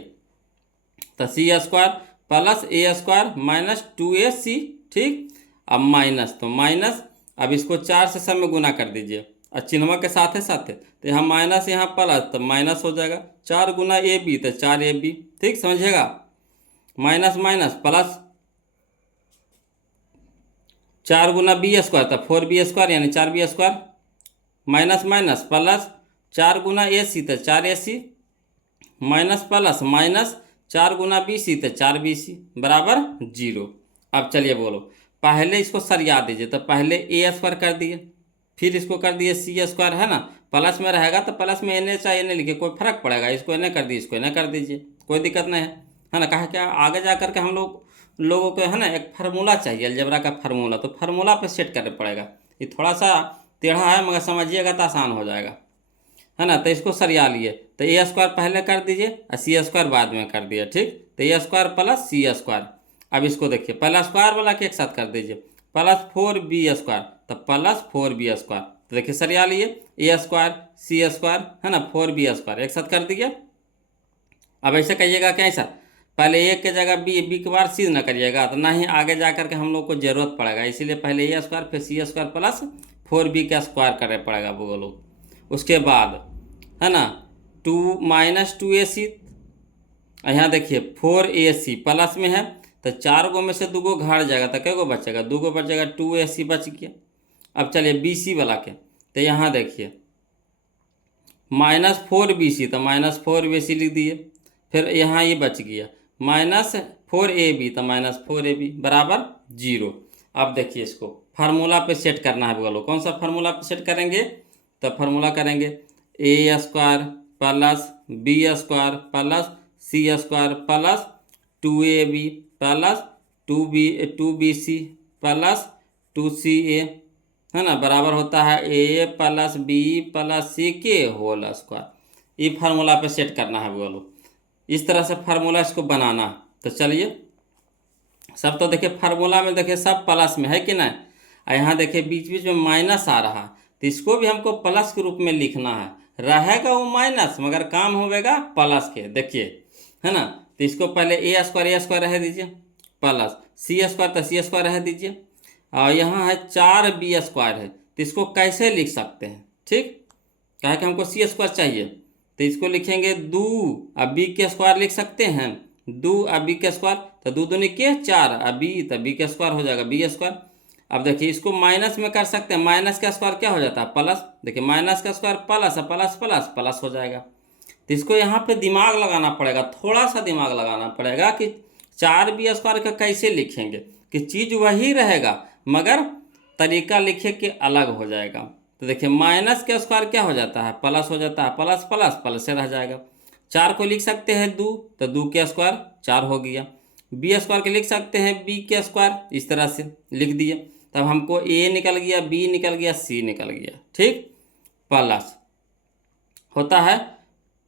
तो सी स्क्वायर प्लस ए स्क्वायर माइनस 2ac, ठीक। अब माइनस तो माइनस, अब इसको 4 से सब में गुना कर दीजिए, और चिन्हवा के साथ है साथ है, तो यहाँ माइनस यहाँ प्लस, तो माइनस हो जाएगा 4 गुना ए बी, तो 4ab, ठीक, समझिएगा। माइनस माइनस प्लस 4 गुना बी स्क्वायर, तो 4b स्क्वायर यानी 4b square, minus minus plus 4 गुना ए सी, तो 4ac, माइनस प्लस माइनस 4 गुना बी सी, तो 4bc बराबर 0। अब चलिए बोलो, पहले इसको सरिया दीजिए, तो पहले ए स्क्वायर कर दिए, फिर इसको कर दिए सी स्क्वायर, है ना। प्लस में रहेगा तो प्लस में एन चाहे एन लिखिए, कोई फर्क पड़ेगा, इसको एन कर दीजिए, इसको एन कर दीजिए, कोई दिक्कत नहीं है ना। कहा क्या आगे जा करके हम लोगों को, है ना, एक फार्मूला चाहिए, अलजेब्रा का फार्मूला, तो फार्मूला पे सेट करना पड़ेगा। ये थोड़ा सा टेढ़ा है मगर समझिएगा तो आसान हो जाएगा, है ना। तो इसको सरिया लिए, तो ए स्क्वायर पहले कर दीजिए और सी स्क्वायर बाद में कर दिया, ठीक। तो A square plus C square, अब इसको देखिए पहला स्क्वायर वाला के एक साथ कर दीजिए, प्लस 4b स्क्वायर, तो प्लस 4b स्क्वायर, तो देखिए सरिया लिए, ए स्क्वायर सी स्क्वायर, है ना, 4b स्क्वायर एक साथ कर दिया। अब ऐसे कहिएगा कैसा, पहले ए के जगह बी के बार सी ना करिएगा, तो ना ही आगे जा करके हम लोग को जरूरत पड़ेगा, इसीलिए पहले ए स्क्वायर फिर सी स्क्वायर प्लस 4b का स्क्वायर करना पड़ेगा वो लोग। उसके बाद, है ना, 2 माइनस 2ac, यहाँ देखिए 4ac प्लस में है, तो 4 गो में से 2 गो घट जाएगा, तो कै गो बचेगा, 2 गो बचेगा, 2ac बच गया। अब चलिए bc वाला के, तो यहाँ देखिए माइनस 4bc, तो माइनस 4bc लिख दिए, फिर यहाँ ये बच गया माइनस 4ab, तो माइनस 4ab बराबर 0। अब देखिए इसको फार्मूला पे सेट करना है बोलो, कौन सा फार्मूला पे सेट करेंगे, तो फार्मूला करेंगे A square plus B square plus C square plus 2ab plus 2bc plus 2ca, है ना, बराबर होता है A plus B plus C के होल स्क्वायर। ये फार्मूला पे सेट करना है बोलो, इस तरह से फार्मूला इसको बनाना। तो चलिए सब, तो देखिए फार्मूला में देखिए सब प्लस में है कि नहीं, यहाँ देखिए बीच बीच में माइनस आ रहा है, तो इसको भी हमको प्लस के रूप में लिखना है, रहेगा वो माइनस मगर काम होगा प्लस के, देखिए है ना। तो इसको पहले ए स्क्वायर रह दीजिए प्लस सी स्क्वायर तो सी स्क्वायर रह दीजिए, और यहाँ है 4b² है, तो इसको कैसे लिख सकते हैं, ठीक, कहा कि हमको सी स्क्वायर चाहिए, तो इसको लिखेंगे 2 अब बी के स्क्वायर लिख सकते हैं, 2 अब बी के स्क्वायर, तो 2 दूनी के 4 अब बी, तो बी के स्क्वायर हो जाएगा बी स्क्वायर। अब देखिए इसको माइनस में कर सकते हैं, माइनस का स्क्वायर क्या हो जाता है प्लस, देखिए माइनस का square plus plus plus plus हो जाएगा। तो इसको यहाँ पे दिमाग लगाना पड़ेगा, थोड़ा सा दिमाग लगाना पड़ेगा कि 4b² का कैसे लिखेंगे, कि चीज़ वही रहेगा मगर तरीका लिखे के अलग हो जाएगा। तो देखिए माइनस के स्क्वायर क्या हो जाता है प्लस हो जाता है, प्लस प्लस प्लस से रह जाएगा। 4 को लिख सकते हैं 2, तो 2 के स्क्वायर 4 हो गया। b² के लिख सकते हैं b के स्क्वायर, इस तरह से लिख दिए, तब हमको a निकल गया, b निकल गया, c निकल गया, ठीक, प्लस होता है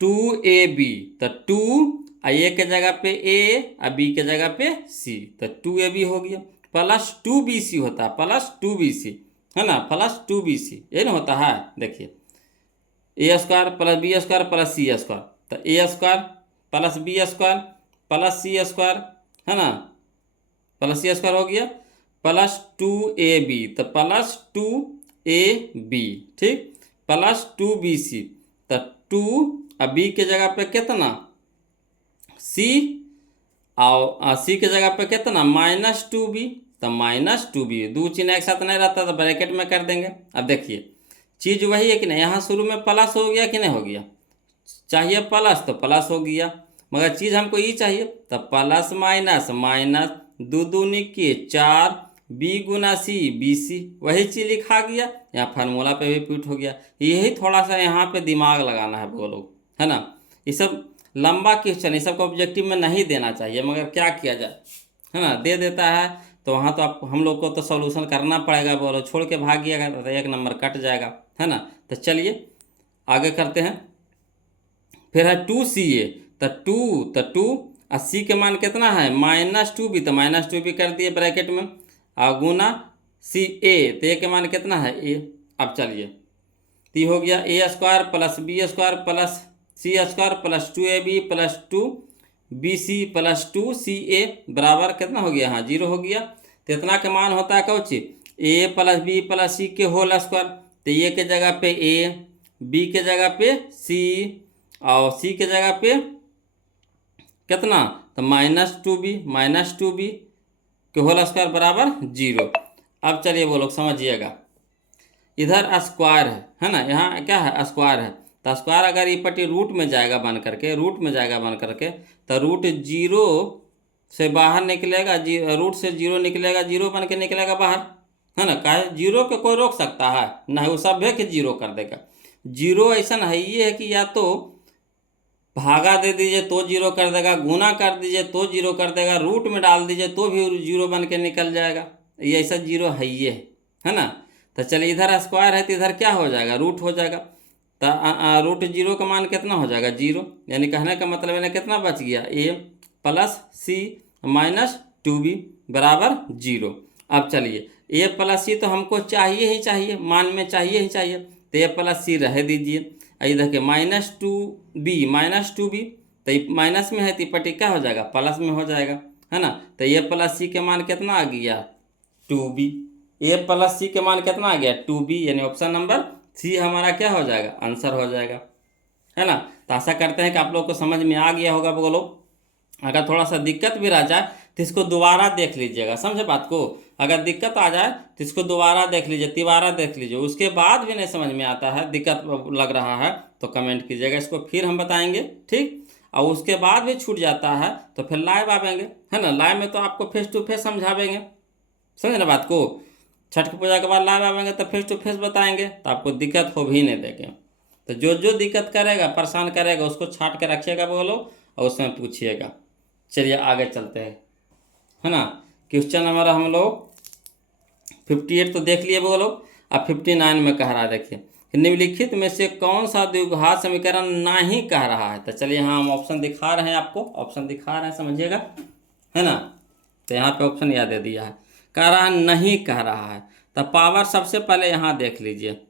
2ab, तो 2 a के जगह पे a और b के जगह पे c, तो 2ab हो गया, प्लस 2bc होता है, प्लस 2bc है ना, प्लस 2bc ये ना होता है। देखिए a² plus b² plus c², तो a² plus b² plus c² है ना, प्लस c² हो गया, प्लस 2ab, तो प्लस 2ab, ठीक, प्लस 2bc, तो 2 अब b के जगह पे कितना c, और c के जगह पे कितना माइनस 2b, तो माइनस 2b, 2 चिन्ह एक साथ नहीं रहता तो ब्रैकेट में कर देंगे। अब देखिए चीज़ वही है कि नहीं, यहाँ शुरू में प्लस हो गया कि नहीं हो गया, चाहिए प्लस तो प्लस हो गया, मगर चीज़ हमको ये चाहिए, तो प्लस माइनस माइनस 2 दूनी के 4 b गुना c bc, वही चीज़ लिखा गया, यहाँ फार्मूला पे भी पुट हो गया। यही थोड़ा सा यहाँ पे दिमाग लगाना है वो लोग, है ना। ये सब लंबा क्वेश्चन, ये सबको ऑब्जेक्टिव में नहीं देना चाहिए मगर क्या किया जाए, है ना, दे देता है तो वहाँ तो आप हम लोग को तो सॉल्यूशन करना पड़ेगा, बोलो छोड़ के भाग गया तो 1 नंबर कट जाएगा, है ना। तो चलिए आगे करते हैं। फिर है 2ca, तो 2 और c के मान कितना है माइनस 2b, तो माइनस 2b कर दिए ब्रैकेट में, और गुना ca, तो a के मान कितना है a। अब चलिए तो हो गया a² plus b² plus c² plus 2ab plus 2bc plus 2ca बराबर कितना हो गया, हाँ 0 हो गया। तो इतना के मान होता है कौन सी a plus b plus c के होल स्क्वायर, तो a के जगह पे a, b के जगह पे c और c के जगह पे कितना, तो माइनस 2b के होल स्क्वायर बराबर 0। अब चलिए वो लोग समझिएगा, इधर स्क्वायर है ना, यहाँ क्या है स्क्वायर है, तो स्क्वायर अगर ये पट्टी रूट में जाएगा बन करके, तो रूट 0 से बाहर निकलेगा, रूट से 0 निकलेगा, 0 बन के निकलेगा बाहर, है ना। काहे 0 के कोई रोक सकता है ना, वो सब है कि 0 कर देगा। 0 ऐसा है ये है कि या तो भागा दे दीजिए तो 0 कर देगा, गुना कर दीजिए तो 0 कर देगा, रूट में डाल दीजिए तो भी 0 बन के निकल जाएगा, ये ऐसा 0 है ये, है ना। तो चलिए इधर स्क्वायर है तो इधर क्या हो जाएगा रूट हो जाएगा, तो रूट 0 का मान कितना हो जाएगा 0, यानी कहने का मतलब इन्हें कितना बच गया a plus c minus 2b बराबर 0। अब चलिए a प्लस c तो हमको चाहिए ही चाहिए, मान में चाहिए ही चाहिए, तो a प्लस c रह दीजिए, इधर के माइनस 2b, तो माइनस में है तो पट्टी क्या हो जाएगा प्लस में हो जाएगा, है ना। तो a प्लस c के मान कितना आ गया 2b, a प्लस c के मान कितना आ गया 2b, यानी ऑप्शन नंबर सी हमारा क्या हो जाएगा आंसर हो जाएगा, है ना। तो आशा करते हैं कि आप लोग को समझ में आ गया होगा। बोलो अगर थोड़ा सा दिक्कत भी रह जाए तो इसको दोबारा देख लीजिएगा, समझे बात को। अगर दिक्कत आ जाए तो इसको दोबारा देख लीजिए, तिबारा देख लीजिए, उसके बाद भी नहीं समझ में आता है, दिक्कत लग रहा है तो कमेंट कीजिएगा, इसको फिर हम बताएंगे, ठीक। और उसके बाद भी छूट जाता है तो फिर लाइव आवेंगे, है ना। लाइव में तो आपको फेस टू फेस समझावेंगे, समझे ना बात को। छठ की पूजा के बाद लाइव आवेंगे तो फेस टू फेस बताएंगे, तो आपको दिक्कत हो भी नहीं देंगे। तो जो दिक्कत करेगा परेशान करेगा उसको छाट के रखिएगा बोलो, और उसमें पूछिएगा। चलिए आगे चलते हैं, है ना। क्वेश्चन हमारा हम लोग 58 तो देख लिए बोलो, अब 59 में कह रहा है, देखिए निम्नलिखित में से कौन सा द्विघात समीकरण नहीं कह रहा है। तो चलिए यहाँ हम ऑप्शन दिखा रहे हैं, आपको ऑप्शन दिखा रहे हैं, समझिएगा, है ना। तो यहाँ पे ऑप्शन याद दे दिया है, कह रहा है नहीं कह रहा है। तो पावर सबसे पहले यहाँ देख लीजिए,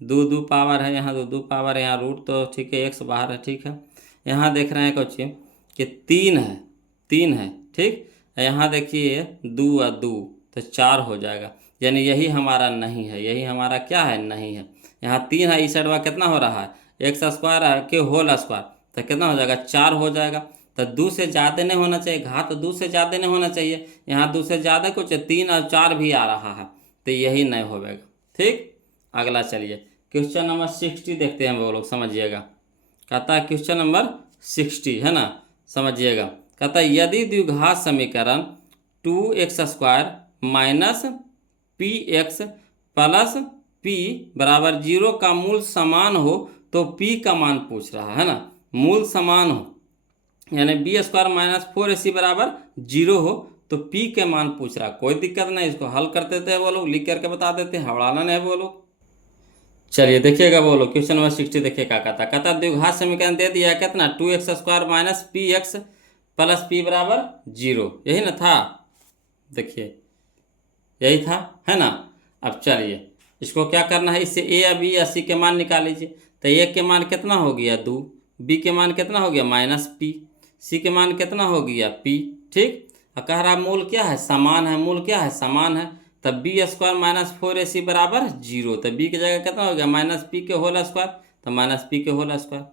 दो दो पावर है, यहाँ दो दो पावर है, यहाँ रूट तो ठीक है, एक्स बाहर है, ठीक है। यहाँ देख रहे हैं कुछ कि 3 है, 3 है, ठीक। यहाँ देखिए 2 और 2 तो 4 हो जाएगा, यानी यही हमारा नहीं है, यही हमारा क्या है, नहीं है। यहाँ 3 है, इस साइड कितना हो रहा है, एक्स स्क्वायर है के होल स्क्वायर, तो कितना हो जाएगा, 4 हो जाएगा। तो 2 से ज़्यादा नहीं होना चाहिए, घात 2 से ज़्यादा नहीं होना चाहिए, यहाँ 2 से ज़्यादा कुछ 3 और 4 भी आ रहा है, तो यही नहीं होगा, ठीक। अगला चलिए क्वेश्चन नंबर 60 देखते हैं वो लोग, समझिएगा। कहता है क्वेश्चन नंबर 60 है ना, समझिएगा। कहता है यदि द्विघात समीकरण 2x² minus P x plus P बराबर 0 का मूल समान हो तो p का मान पूछ रहा है ना, मूल समान हो यानी b² माइनस 4ac बराबर 0 हो तो p के मान पूछ रहा। कोई दिक्कत नहीं, इसको हल कर देते हैं वो लोग, लिख करके बता देते हैं, हवड़ाना नहीं वो लोग। चलिए देखिएगा वो लोग क्वेश्चन नंबर 60 देखिए क्या कहता द्विघात समीकरण दे दिया है कितना, 2x² minus P x plus P बराबर 0, यही ना था, देखिए यही था, है ना। अब चलिए इसको क्या करना है, इससे ए या बी या सी के मान निकाल लीजिए। तो ए के मान कितना हो गया 2, बी के मान कितना हो गया माइनस पी, सी के मान कितना हो गया पी, ठीक। और कह रहा मूल क्या है, समान है, मूल क्या है, समान है। तब b² माइनस 4ac बराबर 0, तो b की जगह कितना हो गया माइनस पी के होल स्क्वायर, तो माइनस पी के होल स्क्वायर,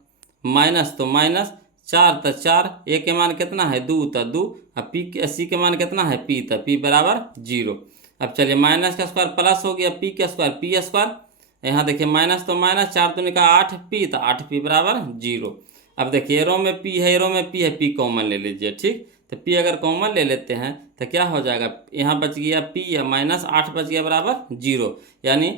माइनस तो माइनस 4 तो 4, ए के मान कितना है 2 तो 2, और पी के सी के मान कितना है पी, तो पी बराबर 0। अब चलिए माइनस का स्क्वायर प्लस हो गया पी का स्क्वायर, पी स्क्वायर, यहाँ देखिए माइनस तो माइनस, 4 दूनी का 8p, तो 8p बराबर 0। अब देखिए एरो में p है, एरो में p है, p कॉमन ले लीजिए, ठीक। तो p अगर कॉमन ले लेते हैं तो क्या हो जाएगा, यहाँ बच गया p या माइनस 8 बच गया बराबर 0, यानी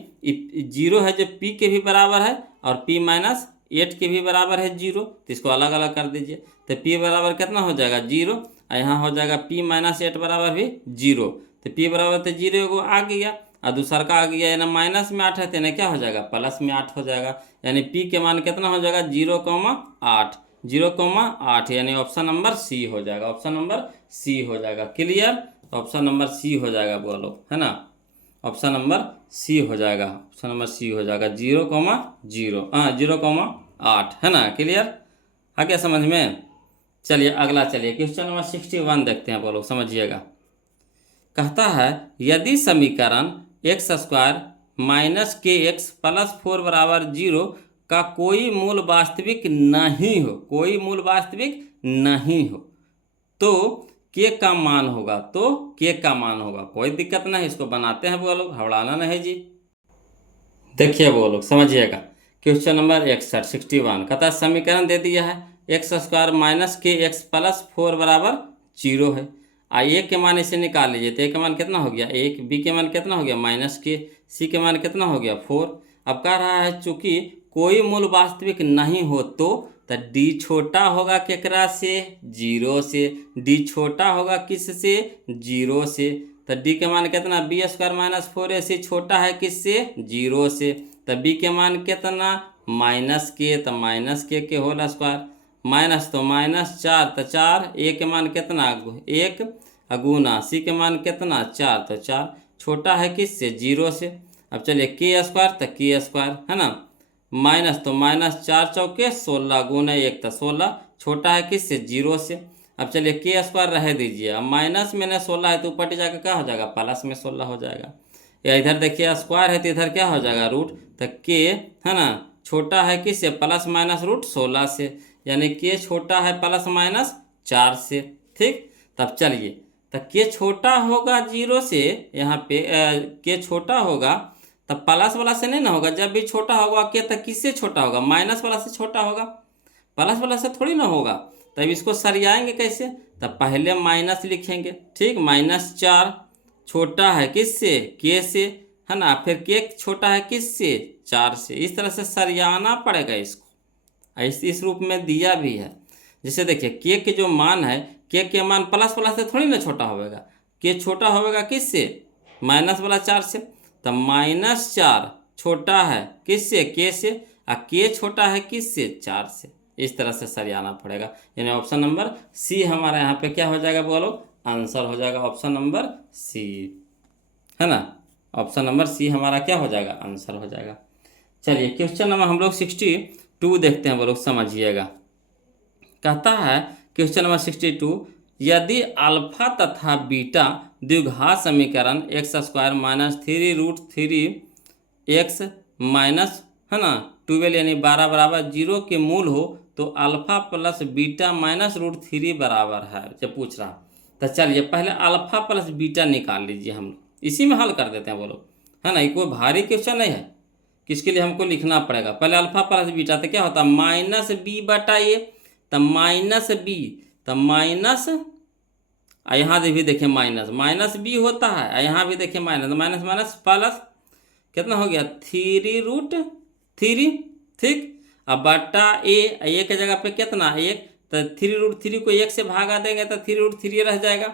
0 है जो p के भी बराबर है और p माइनस 8 के भी बराबर है 0, तो इसको अलग अलग कर दीजिए। तो p बराबर कितना हो जाएगा 0, और यहाँ हो जाएगा p माइनस 8 बराबर भी 0, तो p बराबर तो 0 एगो आ गया और दूसरा का आ गया, यानी माइनस में 8 है, तो क्या हो जाएगा प्लस में 8 हो जाएगा, यानी p के मान कितना हो जाएगा 0,8, 0,8, यानी ऑप्शन नंबर सी हो जाएगा, ऑप्शन नंबर सी हो जाएगा। क्लियर, ऑप्शन नंबर सी हो जाएगा बोलो, है ना, ऑप्शन नंबर सी हो जाएगा, ऑप्शन नंबर सी हो जाएगा 0,0, हाँ 0,8, है ना। क्लियर, आ गया समझ में। चलिए अगला, चलिए क्वेश्चन नंबर 61 देखते हैं बोलो, समझिएगा। कहता है यदि समीकरण x² माइनस के एक्स प्लस 4 बराबर 0 का कोई मूल वास्तविक नहीं हो, कोई मूल वास्तविक नहीं हो तो के का मान होगा, तो के का मान होगा। कोई दिक्कत नहीं, इसको बनाते हैं वो लोग, हवड़ाना नहीं जी। देखिए वो लोग समझिएगा, क्वेश्चन नंबर 61 कहता है समीकरण दे दिया है x² माइनस के एक्स प्लस 4 बराबर 0 है। ए के मान इसे निकाल लीजिए, तो ए के मान कितना हो गया 1, बी के मान कितना हो गया माइनस के, सी के मान कितना हो गया 4। अब कह रहा है चूंकि कोई मूल वास्तविक नहीं हो तो डी छोटा होगा केकरा से 0 से, डी छोटा होगा किस से 0 से, तो डी के मान कितना b² माइनस 4ac छोटा है किससे 0 से, तो b के मान कितना माइनस के, तो माइनस के होल स्क्वायर, माइनस तो माइनस 4 तो 4, ए के मान कितना 1 अगुना, सी के मान कितना 4 तो 4, छोटा है किससे 0 से। अब चलिए k² तो k² है ना, माइनस तो माइनस 4 चौके 16 गुना 1 तो 16, छोटा है किससे 0 से। अब चलिए k² रह दीजिए, अब माइनस में न 16 है तो ऊपर जाकर क्या हो जाएगा प्लस में 16 हो जाएगा, या इधर देखिए स्क्वायर है तो इधर क्या हो जाएगा रूट, तो k है ना छोटा है किससे प्लस माइनस रूट 16 से, यानी k छोटा है प्लस माइनस 4 से, ठीक। तब चलिए तो k छोटा होगा 0 से, यहाँ पे k छोटा होगा तब प्लस वाला से नहीं ना होगा, जब भी छोटा होगा के तो किससे छोटा होगा माइनस वाला से छोटा होगा, प्लस वाला से थोड़ी ना होगा। तब इसको सरियाएंगे कैसे, तब पहले माइनस लिखेंगे, ठीक, -4 छोटा है किससे के से, है ना, फिर के छोटा है किससे 4 से, इस तरह से सरियाना पड़ेगा इसको, इस रूप में दिया भी है। जैसे देखिए के जो मान है, के मान प्लस वाला से थोड़ी ना छोटा होगा, के छोटा होगा किससे माइनस वाला 4 से, तो -4 छोटा है किससे के से, और के छोटा है किससे 4 से, इस तरह से सरियाना पड़ेगा। यानी ऑप्शन नंबर सी हमारा यहाँ पे क्या हो जाएगा बोलो, आंसर हो जाएगा ऑप्शन नंबर सी, है ना, ऑप्शन नंबर सी हमारा क्या हो जाएगा आंसर हो जाएगा। चलिए क्वेश्चन नंबर हम लोग 62 देखते हैं, वो लोग समझिएगा। कहता है क्वेश्चन नंबर 62, यदि अल्फा तथा बीटा द्विघात समीकरण x square minus 3√3 x minus, है ना, 12 यानी 12 बराबर 0 के मूल हो तो अल्फा प्लस बीटा माइनस √3 बराबर है, जब पूछ रहा। तो चलिए पहले अल्फा प्लस बीटा निकाल लीजिए, हम लोग इसी में हल कर देते हैं, बोलो, है ना। ये कोई भारी क्वेश्चन नहीं है, किसके लिए हमको लिखना पड़ेगा। पहले अल्फा प्लस बीटा तो क्या होता है, माइनस बी बटा ए, तब माइनस बी, तब माइनस, यहाँ भी देखिए माइनस माइनस बी होता है, यहाँ भी देखिए माइनस माइनस माइनस प्लस, कितना हो गया 3√3, ठीक। अब बटा ए के जगह पे कितना 1, तो 3√3 को 1 से भागा देंगे तो 3√3 रह जाएगा।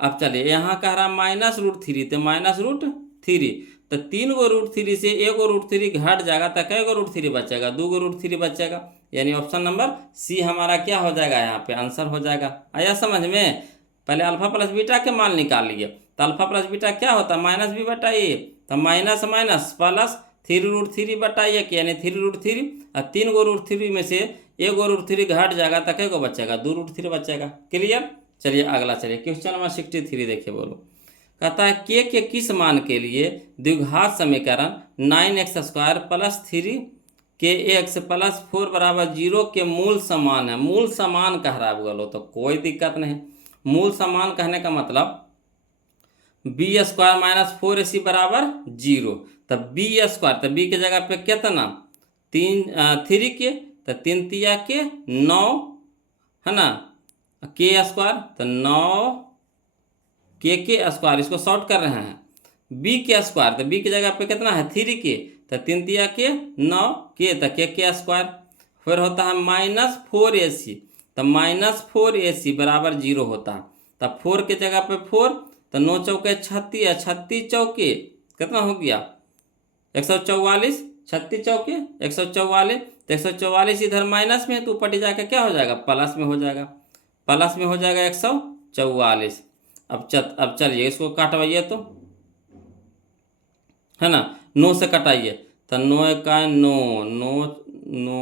अब चलिए यहाँ कह रहा -√3, तो -√3, तो 3 गो √3 से 1 गो √3 घट जाएगा, तो कै गो √3 बचेगा, 2 गो √3 बचेगा। यानी ऑप्शन नंबर सी हमारा क्या हो जाएगा, यहाँ पे आंसर हो जाएगा। आया समझ में। पहले अल्फा प्लस बीटा के मान निकाल लिए, तो अल्फा प्लस बीटा क्या होता है, माइनस बी बटा ए, तो माइनस माइनस प्लस 3√3 बटा 1 यानी 3√3, और 3 गो √3 में से 1 गो √3 घट जाएगा, तो कै गो बचेगा, 2 √3 बचेगा। क्लियर। चलिए अगला, चलिए क्वेश्चन नंबर 63 देखिए, बोलो। कहता है के किस मान के लिए द्विघात समीकरण 9x² प्लस 3kx प्लस 4 बराबर 0 के मूल समान है। मूल समान कह रहा है, बोलो, तो कोई दिक्कत नहीं। मूल समान कहने का मतलब b² माइनस 4ac बराबर 0, तब b², तो b के जगह पे कितना 3 के, तो 3 तिया के 9, है ना, k² तो 9 के स्क्वायर, इसको शॉर्ट कर रहे हैं, b के स्क्वायर, तो b की जगह पे कितना है 3 के, तो 3 तिया के 9 के, तो के स्क्वायर, फिर होता है -4ac, तो -4ac बराबर 0 होता है। तब 4 के जगह पे 4, तो 9 चौके 36, 36 चौके कितना हो गया 144, 36 चौके 144, तो 144 इधर माइनस में है, तो ऊपर जाकर क्या हो जाएगा, प्लस में हो जाएगा, प्लस में हो जाएगा 144। अब चलिए इसको काटवाइए, तो है ना, 9 से कटाइए, तो 9 का 9, 9 9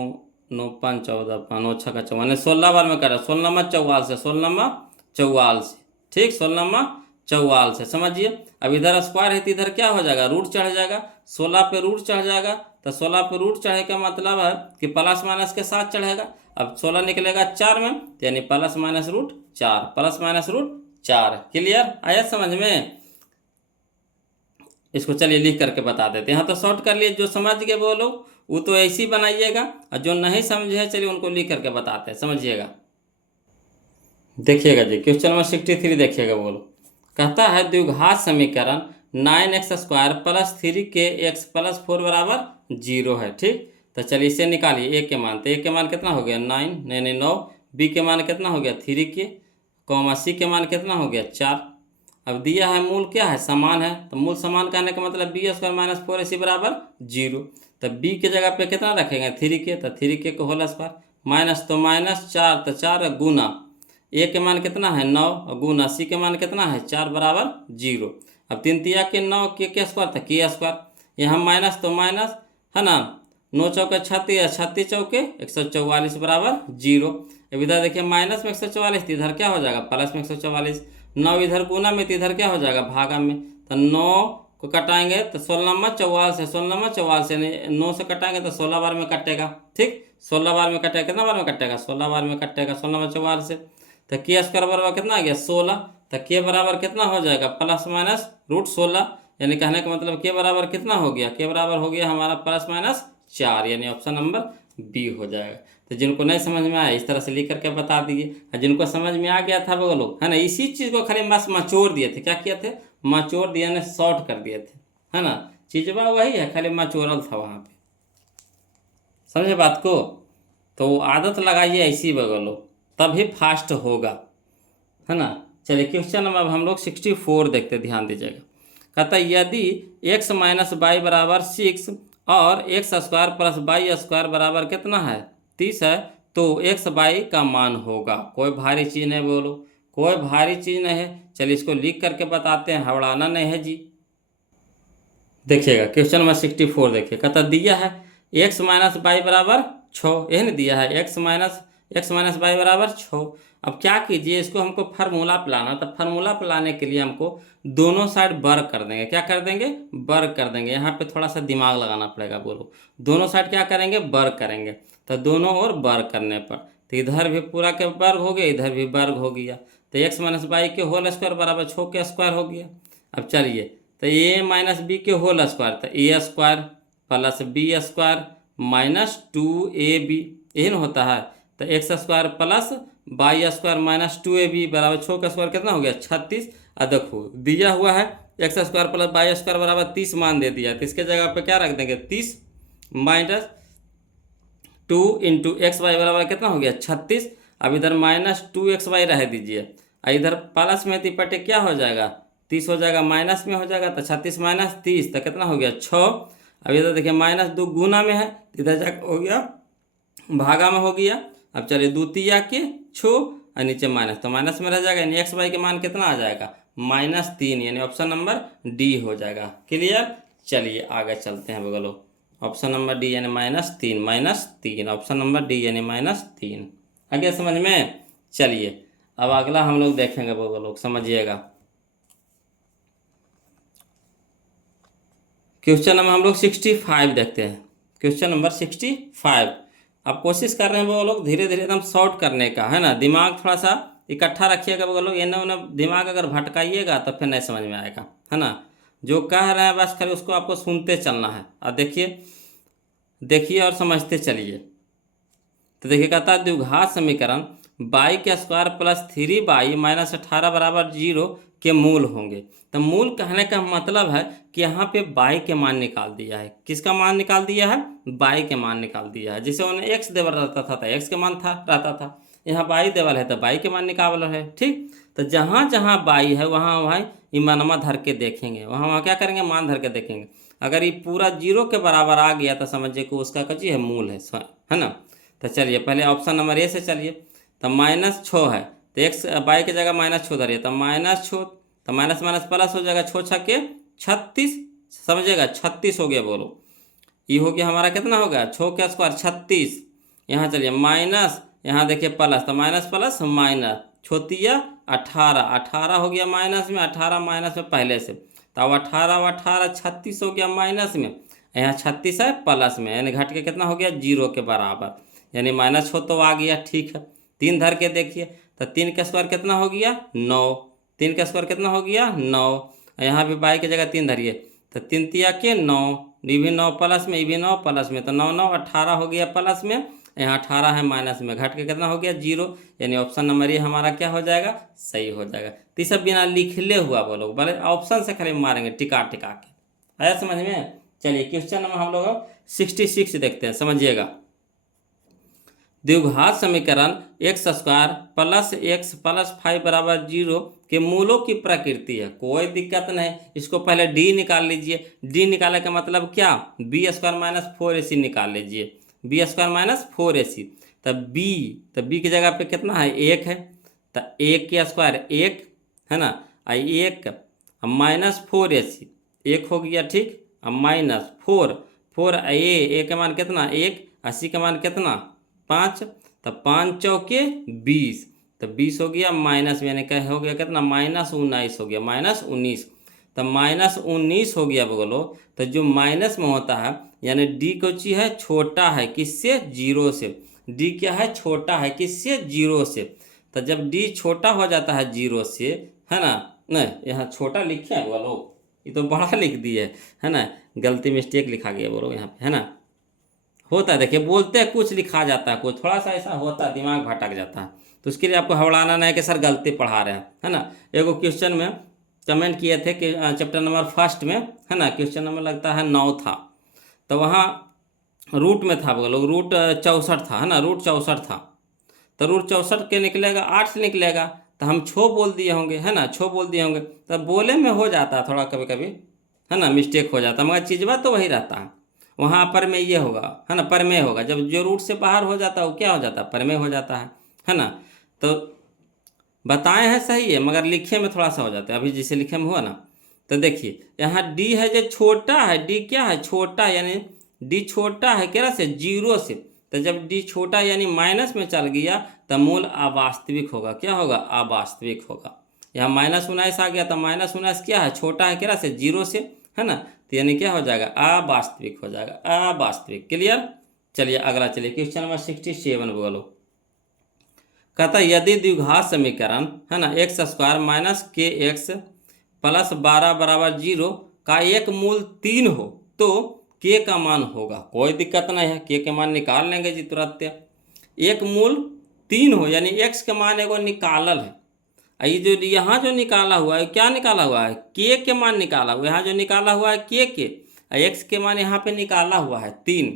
9 5 14 9 6 का 54, 16 बार में कटा, 16 नंबर 44 से, 16 नंबर 44 से, ठीक, 16 नंबर 44 से, समझिए। अब इधर स्क्वायर है तो इधर क्या हो जाएगा, रूट चढ़ जाएगा, 16 पे रूट चढ़ जाएगा, तो 16 पे रूट चढ़े का मतलब है कि प्लस माइनस के साथ चढ़ेगा। अब 16 निकलेगा 4 में, तो यानी plus minus root 4, plus minus root 4। Clear, आया समझ में। इसको चलिए लिख करके बता देते हैं। यहाँ तो शॉर्ट कर लिए, जो समझ गए वो लोग वो तो ऐसे ही बनाइएगा, और जो नहीं समझे चलिए उनको लिख करके बताते हैं, समझिएगा। देखिएगा जी क्वेश्चन नंबर 63 देखिएगा, बोलो। कहता है द्विघात समीकरण 9x² प्लस 3kx प्लस 4 बराबर 0 है, ठीक। तो चलिए इसे निकालिए, ए के मान, तो ए के मान कितना हो गया 9, बी के मान कितना हो गया 3k, कॉमा सी के मान कितना हो गया 4। अब दिया है मूल क्या है, समान है, तो मूल समान कहने का मतलब b² माइनस 4ac बराबर 0। तो b के जगह पे कितना रखेंगे 3k, तो 3k को होल स्क्वायर, माइनस तो माइनस 4, तो 4 गुना ए के मान कितना है 9, गुना सी के मान कितना है 4 बराबर 0। अब 3 तिया के 9 के स्क्वायर, तो के स्क्वायर, यहाँ माइनस तो माइनस, है ना, 9 चौके 36, 36 चौके 144 बराबर 0। अब इधर देखिए माइनस में 144, तो इधर क्या हो जाएगा प्लस में 144, 9 इधर गुना में, तो इधर क्या हो जाएगा भागा में, तो 9 को कटाएंगे तो 16 नंबर 44 से, 16 नंबर 44 यानी 9 से कटाएंगे तो 16 बार में कटेगा, ठीक, 16 बार में कटेगा, कितना बार में कटेगा 16 बार में कटेगा, 16 नंबर 44 से। तो के स्क्वायर बराबर कितना आ गया 16, तो के बराबर कितना हो जाएगा प्लस माइनस रूट 16, यानी कहने का मतलब के बराबर कितना हो गया, के बराबर हो गया हमारा प्लस माइनस 4, यानी ऑप्शन नंबर बी हो जाएगा। तो जिनको नहीं समझ में आया इस तरह से लिख करके बता दीजिए, और जिनको समझ में आ गया था वो लोग, है ना, इसी चीज़ को खाली बस मचोड़ दिए थे, क्या किए थे, मचोड़ दिए ना, शॉर्ट कर दिए थे, है ना, चीज़वा वही है, खाली मचोरल था वहाँ पे, समझे बात को। तो आदत लगाइए ऐसी बगलो, तभी फास्ट होगा, है ना। चलिए क्वेश्चन नंबर हम लोग 64 देखते, ध्यान दीजिएगा। कहता है यदि x माइनस वाई बराबर 6 और x² प्लस y² बराबर कितना है 30 है, तो x y का मान होगा। कोई भारी चीज़ नहीं, बोलो, कोई भारी चीज़ नहीं है। चलिए इसको लिख करके बताते हैं, हवड़ाना नहीं है जी। देखिएगा क्वेश्चन नंबर 64 देखिए, कहता दिया है एक्स माइनस वाई बराबर 6, यही नहीं दिया है, एक्स माइनस वाई बराबर 6। अब क्या कीजिए, इसको हमको फार्मूला पिलाना, तो फार्मूला पिलाने के लिए हमको दोनों साइड वर्ग कर देंगे। क्या कर देंगे? वर्ग कर देंगे। यहाँ पे थोड़ा सा दिमाग लगाना पड़ेगा। बोलो, दोनों साइड क्या करेंगे? वर्ग करेंगे। तो दोनों ओर वर्ग करने पर तो इधर भी पूरा के वर्ग हो गया, इधर भी वर्ग हो गया। तो एक्स माइनस वाई के होल स्क्वायर बराबर 6 के स्क्वायर हो गया। अब चलिए, तो ए माइनस बी के होल स्क्वायर, तो A square plus B square minus 2ab, यही ना होता है। तो x square plus Y square minus 2ab बराबर 6 का स्क्वायर कितना हो गया? 36। अब देखो दिया हुआ है X square plus Y square बराबर 30 मान दे दिया, तो इसके जगह पे क्या रख देंगे? 30 माइनस 2 इंटू एक्स वाई बराबर कितना हो गया? 36। अब इधर माइनस 2xy रह दीजिए, और इधर प्लस में तिपटे क्या हो जाएगा? 30 हो जाएगा, माइनस में हो जाएगा, तो 36 माइनस 30 तो कितना हो गया? 6। अब इधर देखिए -2 गुना में है, इधर जाकर हो गया भागा में हो गया। अब चलिए 2 तिया के 6 और नीचे माइनस, तो माइनस में रह जाएगा, यानी एक्स वाई के मान कितना आ जाएगा? -3, यानी ऑप्शन नंबर डी हो जाएगा। क्लियर? चलिए आगे चलते हैं बगलो। ऑप्शन नंबर डी यानी -3 ऑप्शन नंबर डी यानी -3। आगे समझ में? चलिए अब अगला हम लोग देखेंगे बगलो, समझिएगा। क्वेश्चन नंबर हम लोग 65 देखते हैं। Question number 65। अब कोशिश कर रहे हैं वो लोग धीरे धीरे एकदम शॉर्ट करने का, है ना। दिमाग थोड़ा सा इकट्ठा रखिएगा वो लोग, इन्हें उन्हें दिमाग अगर भटकाइएगा तो फिर नहीं समझ में आएगा, है ना। जो कह रहे हैं बस खाली उसको आपको सुनते चलना है। और देखिए और समझते चलिए। तो देखिए कहता है द्विघात समीकरण बाई के स्क्वायर प्लस 3y माइनस 18 बराबर 0 के मूल होंगे। तो मूल कहने का मतलब है कि यहाँ पे बाई के मान निकाल दिया है। किसका मान निकाल दिया है? बाई के मान निकाल दिया है। जैसे उन्हें एक्स देवल रहता था तो एक्स के मान रहता था, यहाँ बाई देवल है तो बाई के मान निकाल है। ठीक, तो जहाँ जहाँ बाई है वहाँ वहाँ ईमानमा धर के देखेंगे, वहाँ वहाँ क्या करेंगे? मान धर के देखेंगे। अगर ये पूरा 0 के बराबर आ गया तो समझिए कि उसका कची है? मूल है ना। तो चलिए पहले ऑप्शन नंबर ए से चलिए। तो -6 है, तो एक्स बाई की जगह -6 धरिए, तो -6, तो माइनस माइनस प्लस हो जाएगा, 6 छक्के 36, समझिएगा 36 हो गया। बोलो ये हो गया हमारा कितना होगा? 6 का स्क्वायर 36। यहाँ चलिए माइनस, यहाँ देखिए प्लस, तो माइनस प्लस माइनस, छोतिया 18 हो गया माइनस में, 18 माइनस में पहले से, तो अब 18 36 हो गया माइनस में, यहाँ 36 है प्लस में, यानी घट के कितना हो गया? 0 के बराबर, यानी -6 तो आ गया। ठीक है, 3 धर के देखिए, तो 3 का स्क्वायर कितना हो गया? 9, 3 का स्क्वायर कितना हो गया? 9। यहाँ भी बाई की जगह 3 धरिए, तो 3 तिया के 9, ये भी 9 प्लस में, ये भी 9 प्लस में, तो 9 9 18 हो गया प्लस में, यहाँ 18 है माइनस में, घट के कितना हो गया? 0, यानी ऑप्शन नंबर ये हमारा क्या हो जाएगा? सही हो जाएगा। तो सब बिना लिखले हुआ बोलो, भले ऑप्शन से खाली मारेंगे टिका टिका के। आया समझ में? चलिए क्वेश्चन नंबर हम लोग 66 देखते हैं, समझिएगा। द्विघात समीकरण x square plus x plus 5 बराबर 0 के मूलों की प्रकृति है। कोई दिक्कत नहीं, इसको पहले डी निकाल लीजिए। डी निकालने का मतलब क्या? बी स्क्वायर माइनस 4ac निकाल लीजिए, बी स्क्वायर माइनस 4ac। तब बी की जगह पे कितना है? 1 है, तो 1 के स्क्वायर 1 है ना, 1 माइनस 4ac 1 हो गया। ठीक, अब माइनस 4 ए के मान कितना? 1, 80 का मान कितना? 5, तो 5 चौके 20, तो 20 हो गया माइनस में, यानी क्या हो गया? कितना? -19 हो गया, -19, तो -19 हो गया बोलो। तो जो माइनस में होता है यानी डी को चीज है छोटा है किससे? 0 से। डी क्या है? छोटा है किससे? 0 से। तो जब डी छोटा हो जाता है 0 से, है ना, नहीं यहाँ छोटा लिखे हैं बोलो, ये तो बड़ा लिख दिए है ना, गलती मिस्टेक लिखा गया बोलो यहाँ पे, है ना। होता है, देखिए बोलते हैं कुछ लिखा जाता है, कुछ थोड़ा सा ऐसा होता है, दिमाग भटक जाता है, तो उसके लिए आपको हवड़ाना नहीं कि सर गलती पढ़ा रहे हैं, है ना। एगो क्वेश्चन में कमेंट किए थे कि चैप्टर नंबर 1 में, है ना, क्वेश्चन नंबर लगता है 9 था, तो वहाँ रूट में था बोलो, रूट 64 था, है ना, रूट 64 था, तो रूट 64 के निकलेगा 8 से निकलेगा, तो हम 6 बोल दिए होंगे, है ना, 6 बोल दिए होंगे, तो बोले में हो जाता है थोड़ा कभी कभी, है ना, मिस्टेक हो जाता है, मगर चीज़ बात तो वही रहता है। वहाँ पर में ये होगा, है ना, परमेय होगा, जब जो रूट से बाहर हो जाता है वो क्या हो जाता है? परमेय हो जाता है ना। तो बताए हैं सही है, मगर लिखे में थोड़ा सा हो जाता है, अभी जैसे लिखे में हुआ ना। तो देखिए यहाँ डी है जो छोटा है, डी क्या है? छोटा, यानी डी छोटा है क्या से, जीरो से। तो जब डी छोटा यानी माइनस में चल गया तो मूल अवास्तविक होगा। क्या होगा, अवास्तविक होगा। यहाँ -19 आ गया तो -19 क्या है, छोटा है क्या से, जीरो से, है ना। तो यानी क्या हो जाएगा, अवास्तविक हो जाएगा, अवास्तविक। क्लियर। चलिए अगला, चलिए क्वेश्चन नंबर 67 बोलो। कहता है यदि द्विघात समीकरण, है ना, x² माइनस kx प्लस 12 बराबर 0 का एक मूल 3 हो तो k का मान होगा। कोई दिक्कत नहीं है, k के मान निकाल लेंगे जी तुरंत। एक मूल 3 हो यानी x के मान एगो निकालल है। ये जो यहाँ जो निकाला हुआ है, क्या निकाला हुआ है, k के मान निकाला हुआ है। यहाँ जो निकाला हुआ है k के, x के मान यहाँ पे निकाला हुआ है 3।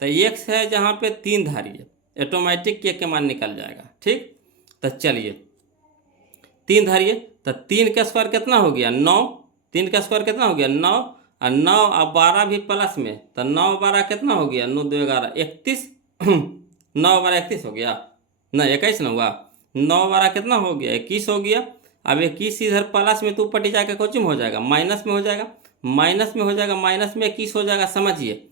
तो x है जहाँ पे 3 धारिए, ऑटोमेटिक k के मान निकल जाएगा। ठीक, तो चलिए 3 धारिए, तो 3 का स्क्वायर कितना हो गया, 9। 3 का स्क्वायर कितना हो गया, 9। और 9 और 12 भी प्लस में, तो 9 12 कितना हो गया, 9 2 11 31। 9 12 31 हो गया ना, 21 ना हुआ। 9 12 कितना हो गया, 21 हो गया। अब 21 इधर प्लस में तो ऊपर जाकर कोचिंग हो जाएगा, माइनस में हो जाएगा, माइनस में हो जाएगा, माइनस में 21 हो जाएगा, समझिए।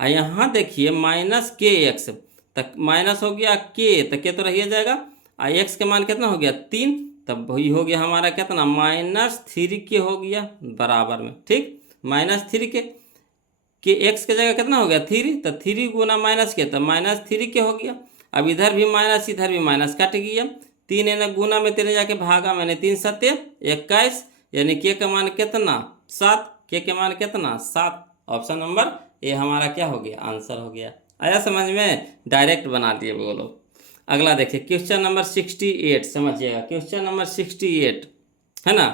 और यहाँ देखिए -kx, तक माइनस हो गया k, तो k तो रह जाएगा। और x के मान कितना हो गया, 3, तब वही हो गया हमारा कितना, -3k हो गया बराबर में। ठीक, -3k के x के जगह कितना हो गया, 3, तो 3 गुना माइनस के, तो -3k हो गया। अब इधर भी माइनस इधर भी माइनस, कट गया। 3 है गुना में 3 जाके भागा, मैंने 3 7 21, यानी k का मान कितना, 7। k के मान कितना, 7। ऑप्शन नंबर ए हमारा क्या हो गया, आंसर हो गया। आया समझ में, डायरेक्ट बना दिए बोलो। अगला देखिए क्वेश्चन नंबर 68, समझिएगा क्वेश्चन नंबर 68, है ना।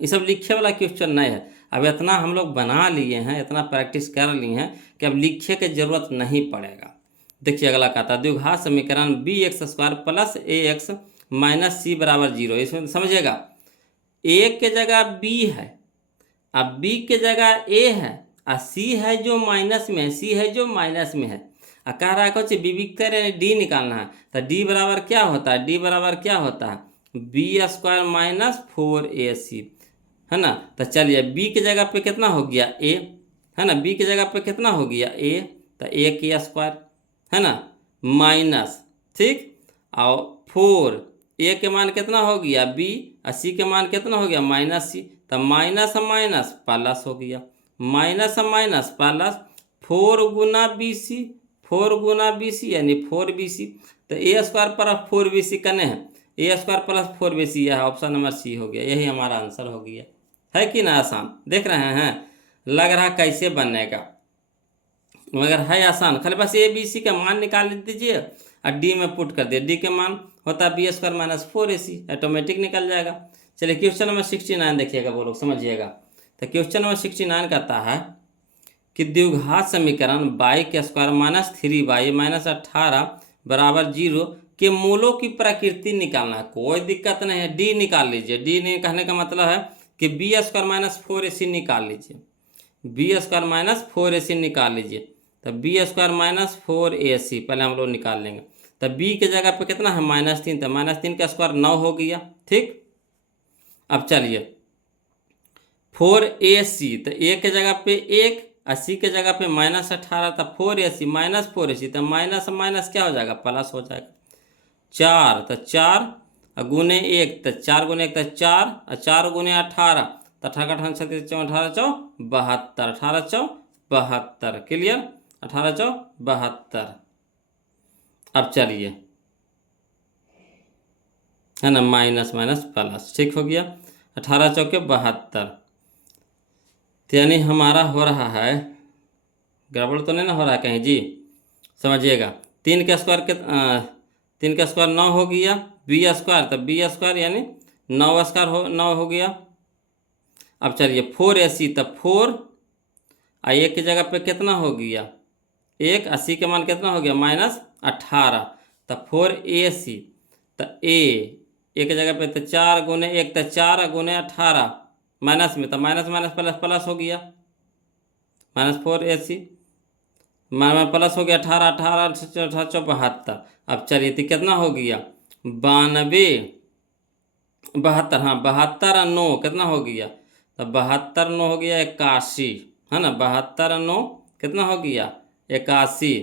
ये सब लिखे वाला क्वेश्चन नहीं है। अब इतना हम लोग बना लिए हैं, इतना प्रैक्टिस कर लिए हैं कि अब लिखे की जरूरत नहीं पड़ेगा। देखिए अगला कहता है द्विघात समीकरण bx² plus ax minus c बराबर 0। इसमें समझिएगा, a के जगह b है, अब b के जगह a है, और c है जो माइनस में है, c है जो माइनस में है। कह रहा है कुछ विविक्तर यानी डी निकालना है। तो डी बराबर क्या होता है, डी बराबर क्या होता है, b² माइनस 4ac, है ना। तो चलिए b की जगह पे कितना हो गया a, है ना, b की जगह पे कितना हो गया a, तो a², है ना, माइनस, ठीक, और 4, a के मान कितना हो गया b, और c के मान कितना हो गया -c, तो माइनस माइनस प्लस हो गया, माइनस माइनस प्लस, 4 गुना bc, 4 गुना bc यानी 4bc। तो a² प्लस 4bc कने हैं, a² प्लस 4bc, यह ऑप्शन नंबर सी हो गया, यही हमारा आंसर हो गया। है कि ना आसान, देख रहे हैं, लग रहा कैसे बनेगा, मगर है आसान। खाली बस ए बी सी का मान निकाल दीजिए और डी में पुट कर दिए, डी के मान होता है b² माइनस 4ac, ऑटोमेटिक निकल जाएगा। चलिए क्वेश्चन नंबर 69 देखिएगा वो लोग, समझिएगा। तो क्वेश्चन नंबर 69 कहता है कि द्विघात समीकरण y² माइनस 3y माइनस 18 बराबर 0 के मूलों की प्रकृति निकालना है। कोई दिक्कत नहीं है, डी निकाल लीजिए। डी नहीं कहने का मतलब है कि b² माइनस 4ac निकाल लीजिए, b² माइनस 4ac निकाल लीजिए। तो b² माइनस 4ac पहले हम लोग निकाल लेंगे। तो b के जगह पे कितना है, -3, तो -3 का स्क्वायर 9 हो गया। ठीक, अब चलिए 4ac, तो a के जगह पे 1, c के जगह पे -18, तो 4ac माइनस 4ac, तो माइनस माइनस क्या हो जाएगा, प्लस हो जाएगा। 4, तो 4 गुने 1, तो 4 गुने 1 तो 4, और 4 गुने 18, तो 18 का 36 18 चौ 72, 18 चौ 72, क्लियर, 18 चौ 72। अब चलिए, है ना, माइनस माइनस प्लस, ठीक हो गया, 18 चौके 72। तो यानी हमारा हो रहा है, गड़बड़ तो नहीं ना हो रहा है कहीं जी, समझिएगा। 3 का स्क्वायर 3 का स्क्वायर 9 हो गया, b² तो b² यानी 9 हो गया। अब चलिए 4ac, तो 4 और 1 की जगह पे कितना हो गया 1, 80 के मान कितना हो गया -18, तो 4ac, तो a की जगह पे तो 4 गुने 1, तो 4 गुने 18 माइनस में, तो माइनस माइनस प्लस प्लस हो गया, -4ac प्लस हो गया 18, 18 72। अब चलिए तो कितना हो गया 92, 72, हाँ 72 9 कितना हो गया, तो 72 9 हो गया 81, है ना, 72 9 कितना हो गया 81।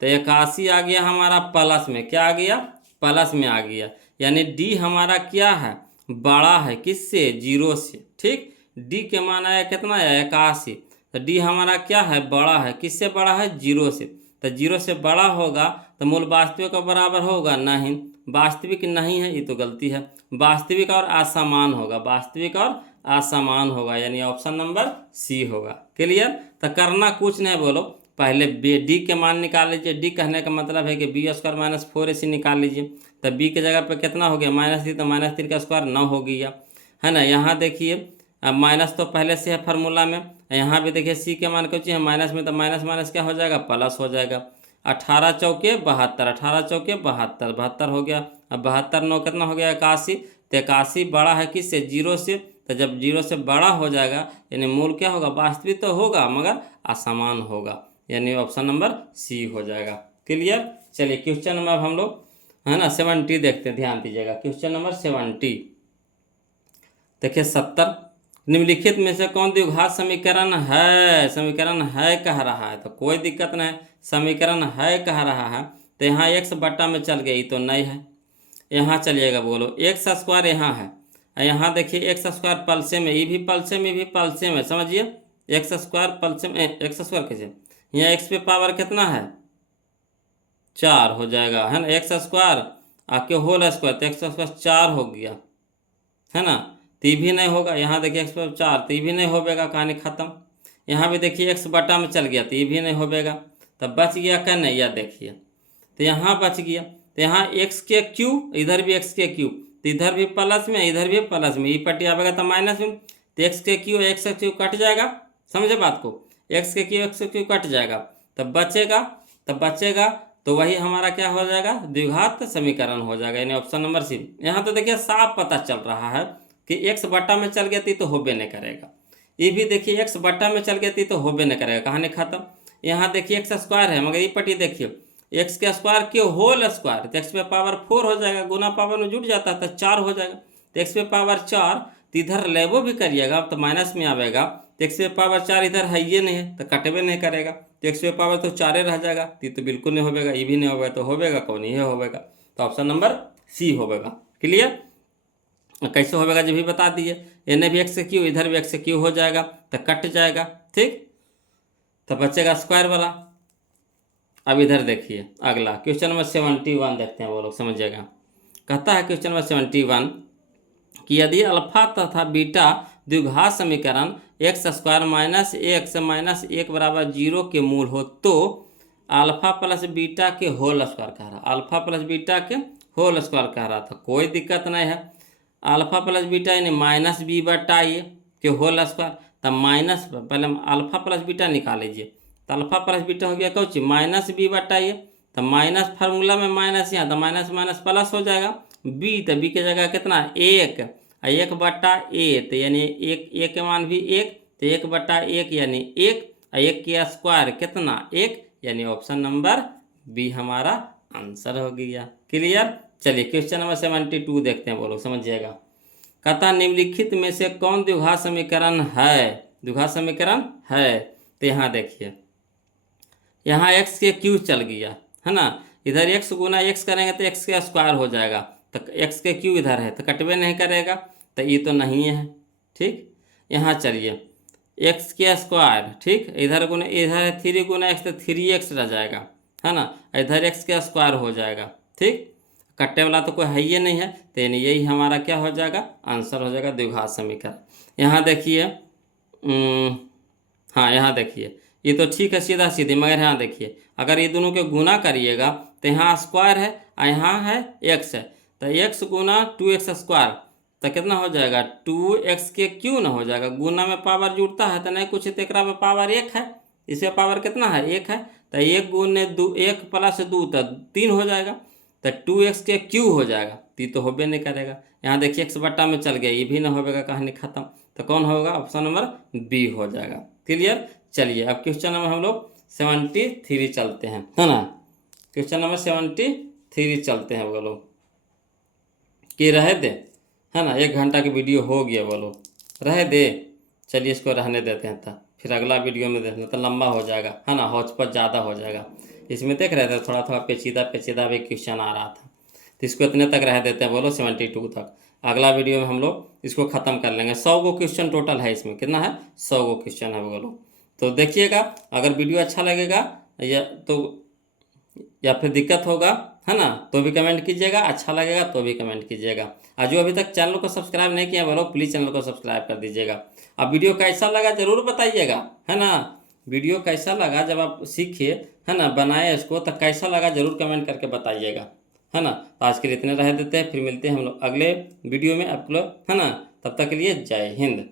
तो 81 आ गया हमारा प्लस में, क्या आ गया प्लस में आ गया, यानी डी हमारा क्या है बड़ा है किससे 0 से। ठीक, डी के मान आया कितना है 81। तो डी हमारा क्या है बड़ा है, किससे बड़ा है 0 से। तो 0 से बड़ा होगा तो मूल वास्तविक का बराबर होगा नहीं, वास्तविक नहीं है ये तो गलती है, वास्तविक और असमान होगा, वास्तविक और असमान होगा, यानी ऑप्शन नंबर सी होगा। क्लियर। तो करना कुछ नहीं, बोलो पहले डी के मान निकाल लीजिए। डी कहने का मतलब है कि बी² माइनस 4ac निकाल लीजिए। तो बी के जगह पे कितना हो गया -3, तो -3 का स्क्वायर 9 हो गया, है ना। यहाँ देखिए अब माइनस तो पहले से है फार्मूला में, यहाँ भी देखिए सी के मान कुछ है माइनस में, तो माइनस माइनस क्या हो जाएगा प्लस हो जाएगा। 18 चौके 72, 18 चौके 72, 72 हो गया। अब 72 9 कितना हो गया 81। तो 81 बड़ा है किससे 0 से। तो जब 0 से बड़ा हो जाएगा यानी मूल क्या होगा वास्तविक तो होगा मगर असमान होगा, यानी ऑप्शन नंबर सी हो जाएगा। क्लियर। चलिए क्वेश्चन नंबर हम लोग है ना 70 देखते हैं, ध्यान दीजिएगा। क्वेश्चन नंबर 70 देखिए 70, निम्नलिखित में से कौन द्विघात समीकरण है, समीकरण है कह रहा है तो कोई दिक्कत नहीं, समीकरण है कह रहा है। तो यहाँ x बट्टा में चल गई तो नहीं है, यहाँ चलिएगा बोलो x² यहाँ है, यहाँ देखिए x² पलसे में, ये भी पलसे में भी पलसे में, समझिए x² पलसे में x² कैसे, यहाँ x पे पावर कितना है 4 हो जाएगा, है ना। x² आके होल स्क्वायर तो x² 4 हो गया, है ना। तो भी नहीं होगा, यहाँ देखिए x/4 तो भी नहीं होगा, कहानी खत्म। यहाँ भी देखिए x बटा में चल गया तो ये भी नहीं होगा, तब बच गया क्या नहीं, यह देखिए तो यहाँ बच गया। तो यहाँ x³ इधर भी x³, तो इधर भी प्लस में इधर भी प्लस में, ये पट्टी आएगा तो माइनस में, तो x³ कट जाएगा, समझे बात को, x³ कट जाएगा, तब बचेगा तो वही हमारा क्या हो जाएगा द्विघात समीकरण हो जाएगा, यानी ऑप्शन नंबर सी। यहाँ तो देखिए साफ पता चल रहा है कि x बट्टा में चल गया तो होबे नहीं करेगा, ये भी देखिए x बट्टा में चल गया तो होबे नहीं करेगा, कहानी खत्म। यहाँ देखिए x² है मगर ये पट्टी देखिए x के स्क्वायर के होल स्क्वायर, तो x पे पावर 4 हो जाएगा, गुना पावर में जुट जाता है तो 4 हो जाएगा, तो x पे पावर 4, तो इधर लेबो भी करिएगा तो माइनस में आवेगा, तो x पे पावर 4 इधर है ये नहीं है तो कटबे नहीं करेगा, तो x पे पावर तो 4 रह जाएगा, तो बिल्कुल नहीं होगा, ये भी नहीं होगा तो होगा कौन, ये होगा, तो ऑप्शन नंबर सी होगा। क्लियर। कैसे होगा जो भी बता दिए, इन्हें भी x³ इधर भी x³ हो जाएगा तो कट जाएगा, ठीक, तो बचेगा स्क्वायर वाला। अब इधर देखिए अगला क्वेश्चन नंबर 71 देखते हैं, वो लोग समझिएगा। कहता है क्वेश्चन नंबर 71 कि यदि अल्फा तथा बीटा द्विघात समीकरण x² माइनस x माइनस 1 बराबर 0 के मूल हो तो अल्फा प्लस बीटा के होल स्क्वायर कह रहा, अल्फा प्लस बीटा के होल स्क्वायर कह रहा था, कोई दिक्कत नहीं है। अल्फा प्लस बीटा यानी -b/a के होल स्क्वायर, तब माइनस पहले अल्फा प्लस बीटा निकाल लीजिए, तो अल्फा प्लस बीटा हो गया कौन सी -b/a, तो माइनस फार्मूला में माइनस, यहाँ तो माइनस माइनस प्लस हो जाएगा, b तो b के जगह कितना 1, 1/a, तो यानी एक के मान भी 1, तो 1/1 यानी 1, 1 के स्क्वायर कितना 1, यानी ऑप्शन नंबर बी हमारा आंसर हो गया। क्लियर। चलिए क्वेश्चन नंबर 72 देखते हैं, बोलो समझिएगा। कहता निम्नलिखित में से कौन द्विघात समीकरण है, द्विघात समीकरण है, तो यहाँ देखिए यहाँ x³ चल गया, है ना, इधर x गुना x करेंगे तो x² हो जाएगा, तो x³ इधर है तो कटवे नहीं करेगा, तो ये तो नहीं है, ठीक। यहाँ चलिए x², ठीक, इधर गुना इधर है 3 गुना x तो 3x रह जाएगा, है ना, इधर x² हो जाएगा, ठीक, कट्टे वाला तो कोई है ही नहीं है, तो यानी यही हमारा क्या हो जाएगा आंसर हो जाएगा द्विघात समीकरण। यहाँ देखिए हाँ यहाँ देखिए ये तो ठीक है सीधा सीधी, मगर यहाँ देखिए अगर ये दोनों के गुना करिएगा तो यहाँ स्क्वायर है और यहाँ है x है, तो x गुना 2x², तो कितना हो जाएगा 2x³ ना हो जाएगा, गुना में पावर जुड़ता है तो नहीं कुछ, तो एक में पावर 1 है, इसमें पावर कितना है 1 है, तो 1 गुने 2 1 + 2 तो 3 हो जाएगा, तो 2x³ हो जाएगा, तो होबे नहीं करेगा। यहाँ देखिए x बट्टा में चल गया, ये भी ना होगा, कहानी खत्म, तो कौन होगा ऑप्शन नंबर बी हो जाएगा। क्लियर। चलिए अब क्वेश्चन नंबर हम लोग 73 चलते हैं, है ना, क्वेश्चन नंबर 73 चलते हैं, बोलो कि रहे दे, है ना, 1 घंटा की वीडियो हो गया, बोलो रहे दे, चलिए इसको रहने देते हैं था, फिर अगला वीडियो में देखना, तो लंबा हो जाएगा, है ना, हौच-पच ज़्यादा हो जाएगा। इसमें देख रहे थे थोड़ा थोड़ा पेचीदा पेचीदा भी क्वेश्चन आ रहा था, तो इसको इतने तक रह देते हैं, बोलो 72 तक। अगला वीडियो में हम लोग इसको ख़त्म कर लेंगे। 100 गो क्वेश्चन टोटल है इसमें, कितना है, 100 गो क्वेश्चन है बोलो। तो देखिएगा, अगर वीडियो अच्छा लगेगा या फिर दिक्कत होगा, है ना, तो भी कमेंट कीजिएगा, अच्छा लगेगा तो भी कमेंट कीजिएगा। और जो अभी तक चैनल को सब्सक्राइब नहीं किया बोलो, प्लीज़ चैनल को सब्सक्राइब कर दीजिएगा। अब वीडियो कैसा लगा ज़रूर बताइएगा, है ना, वीडियो कैसा लगा, जब आप सीखिए, है ना, बनाए इसको, तो कैसा लगा ज़रूर कमेंट करके बताइएगा, है ना। तो आज के लिए इतने रह देते हैं, फिर मिलते हैं हम लोग अगले वीडियो में आप लोग, है ना। तब तक के लिए जय हिंद।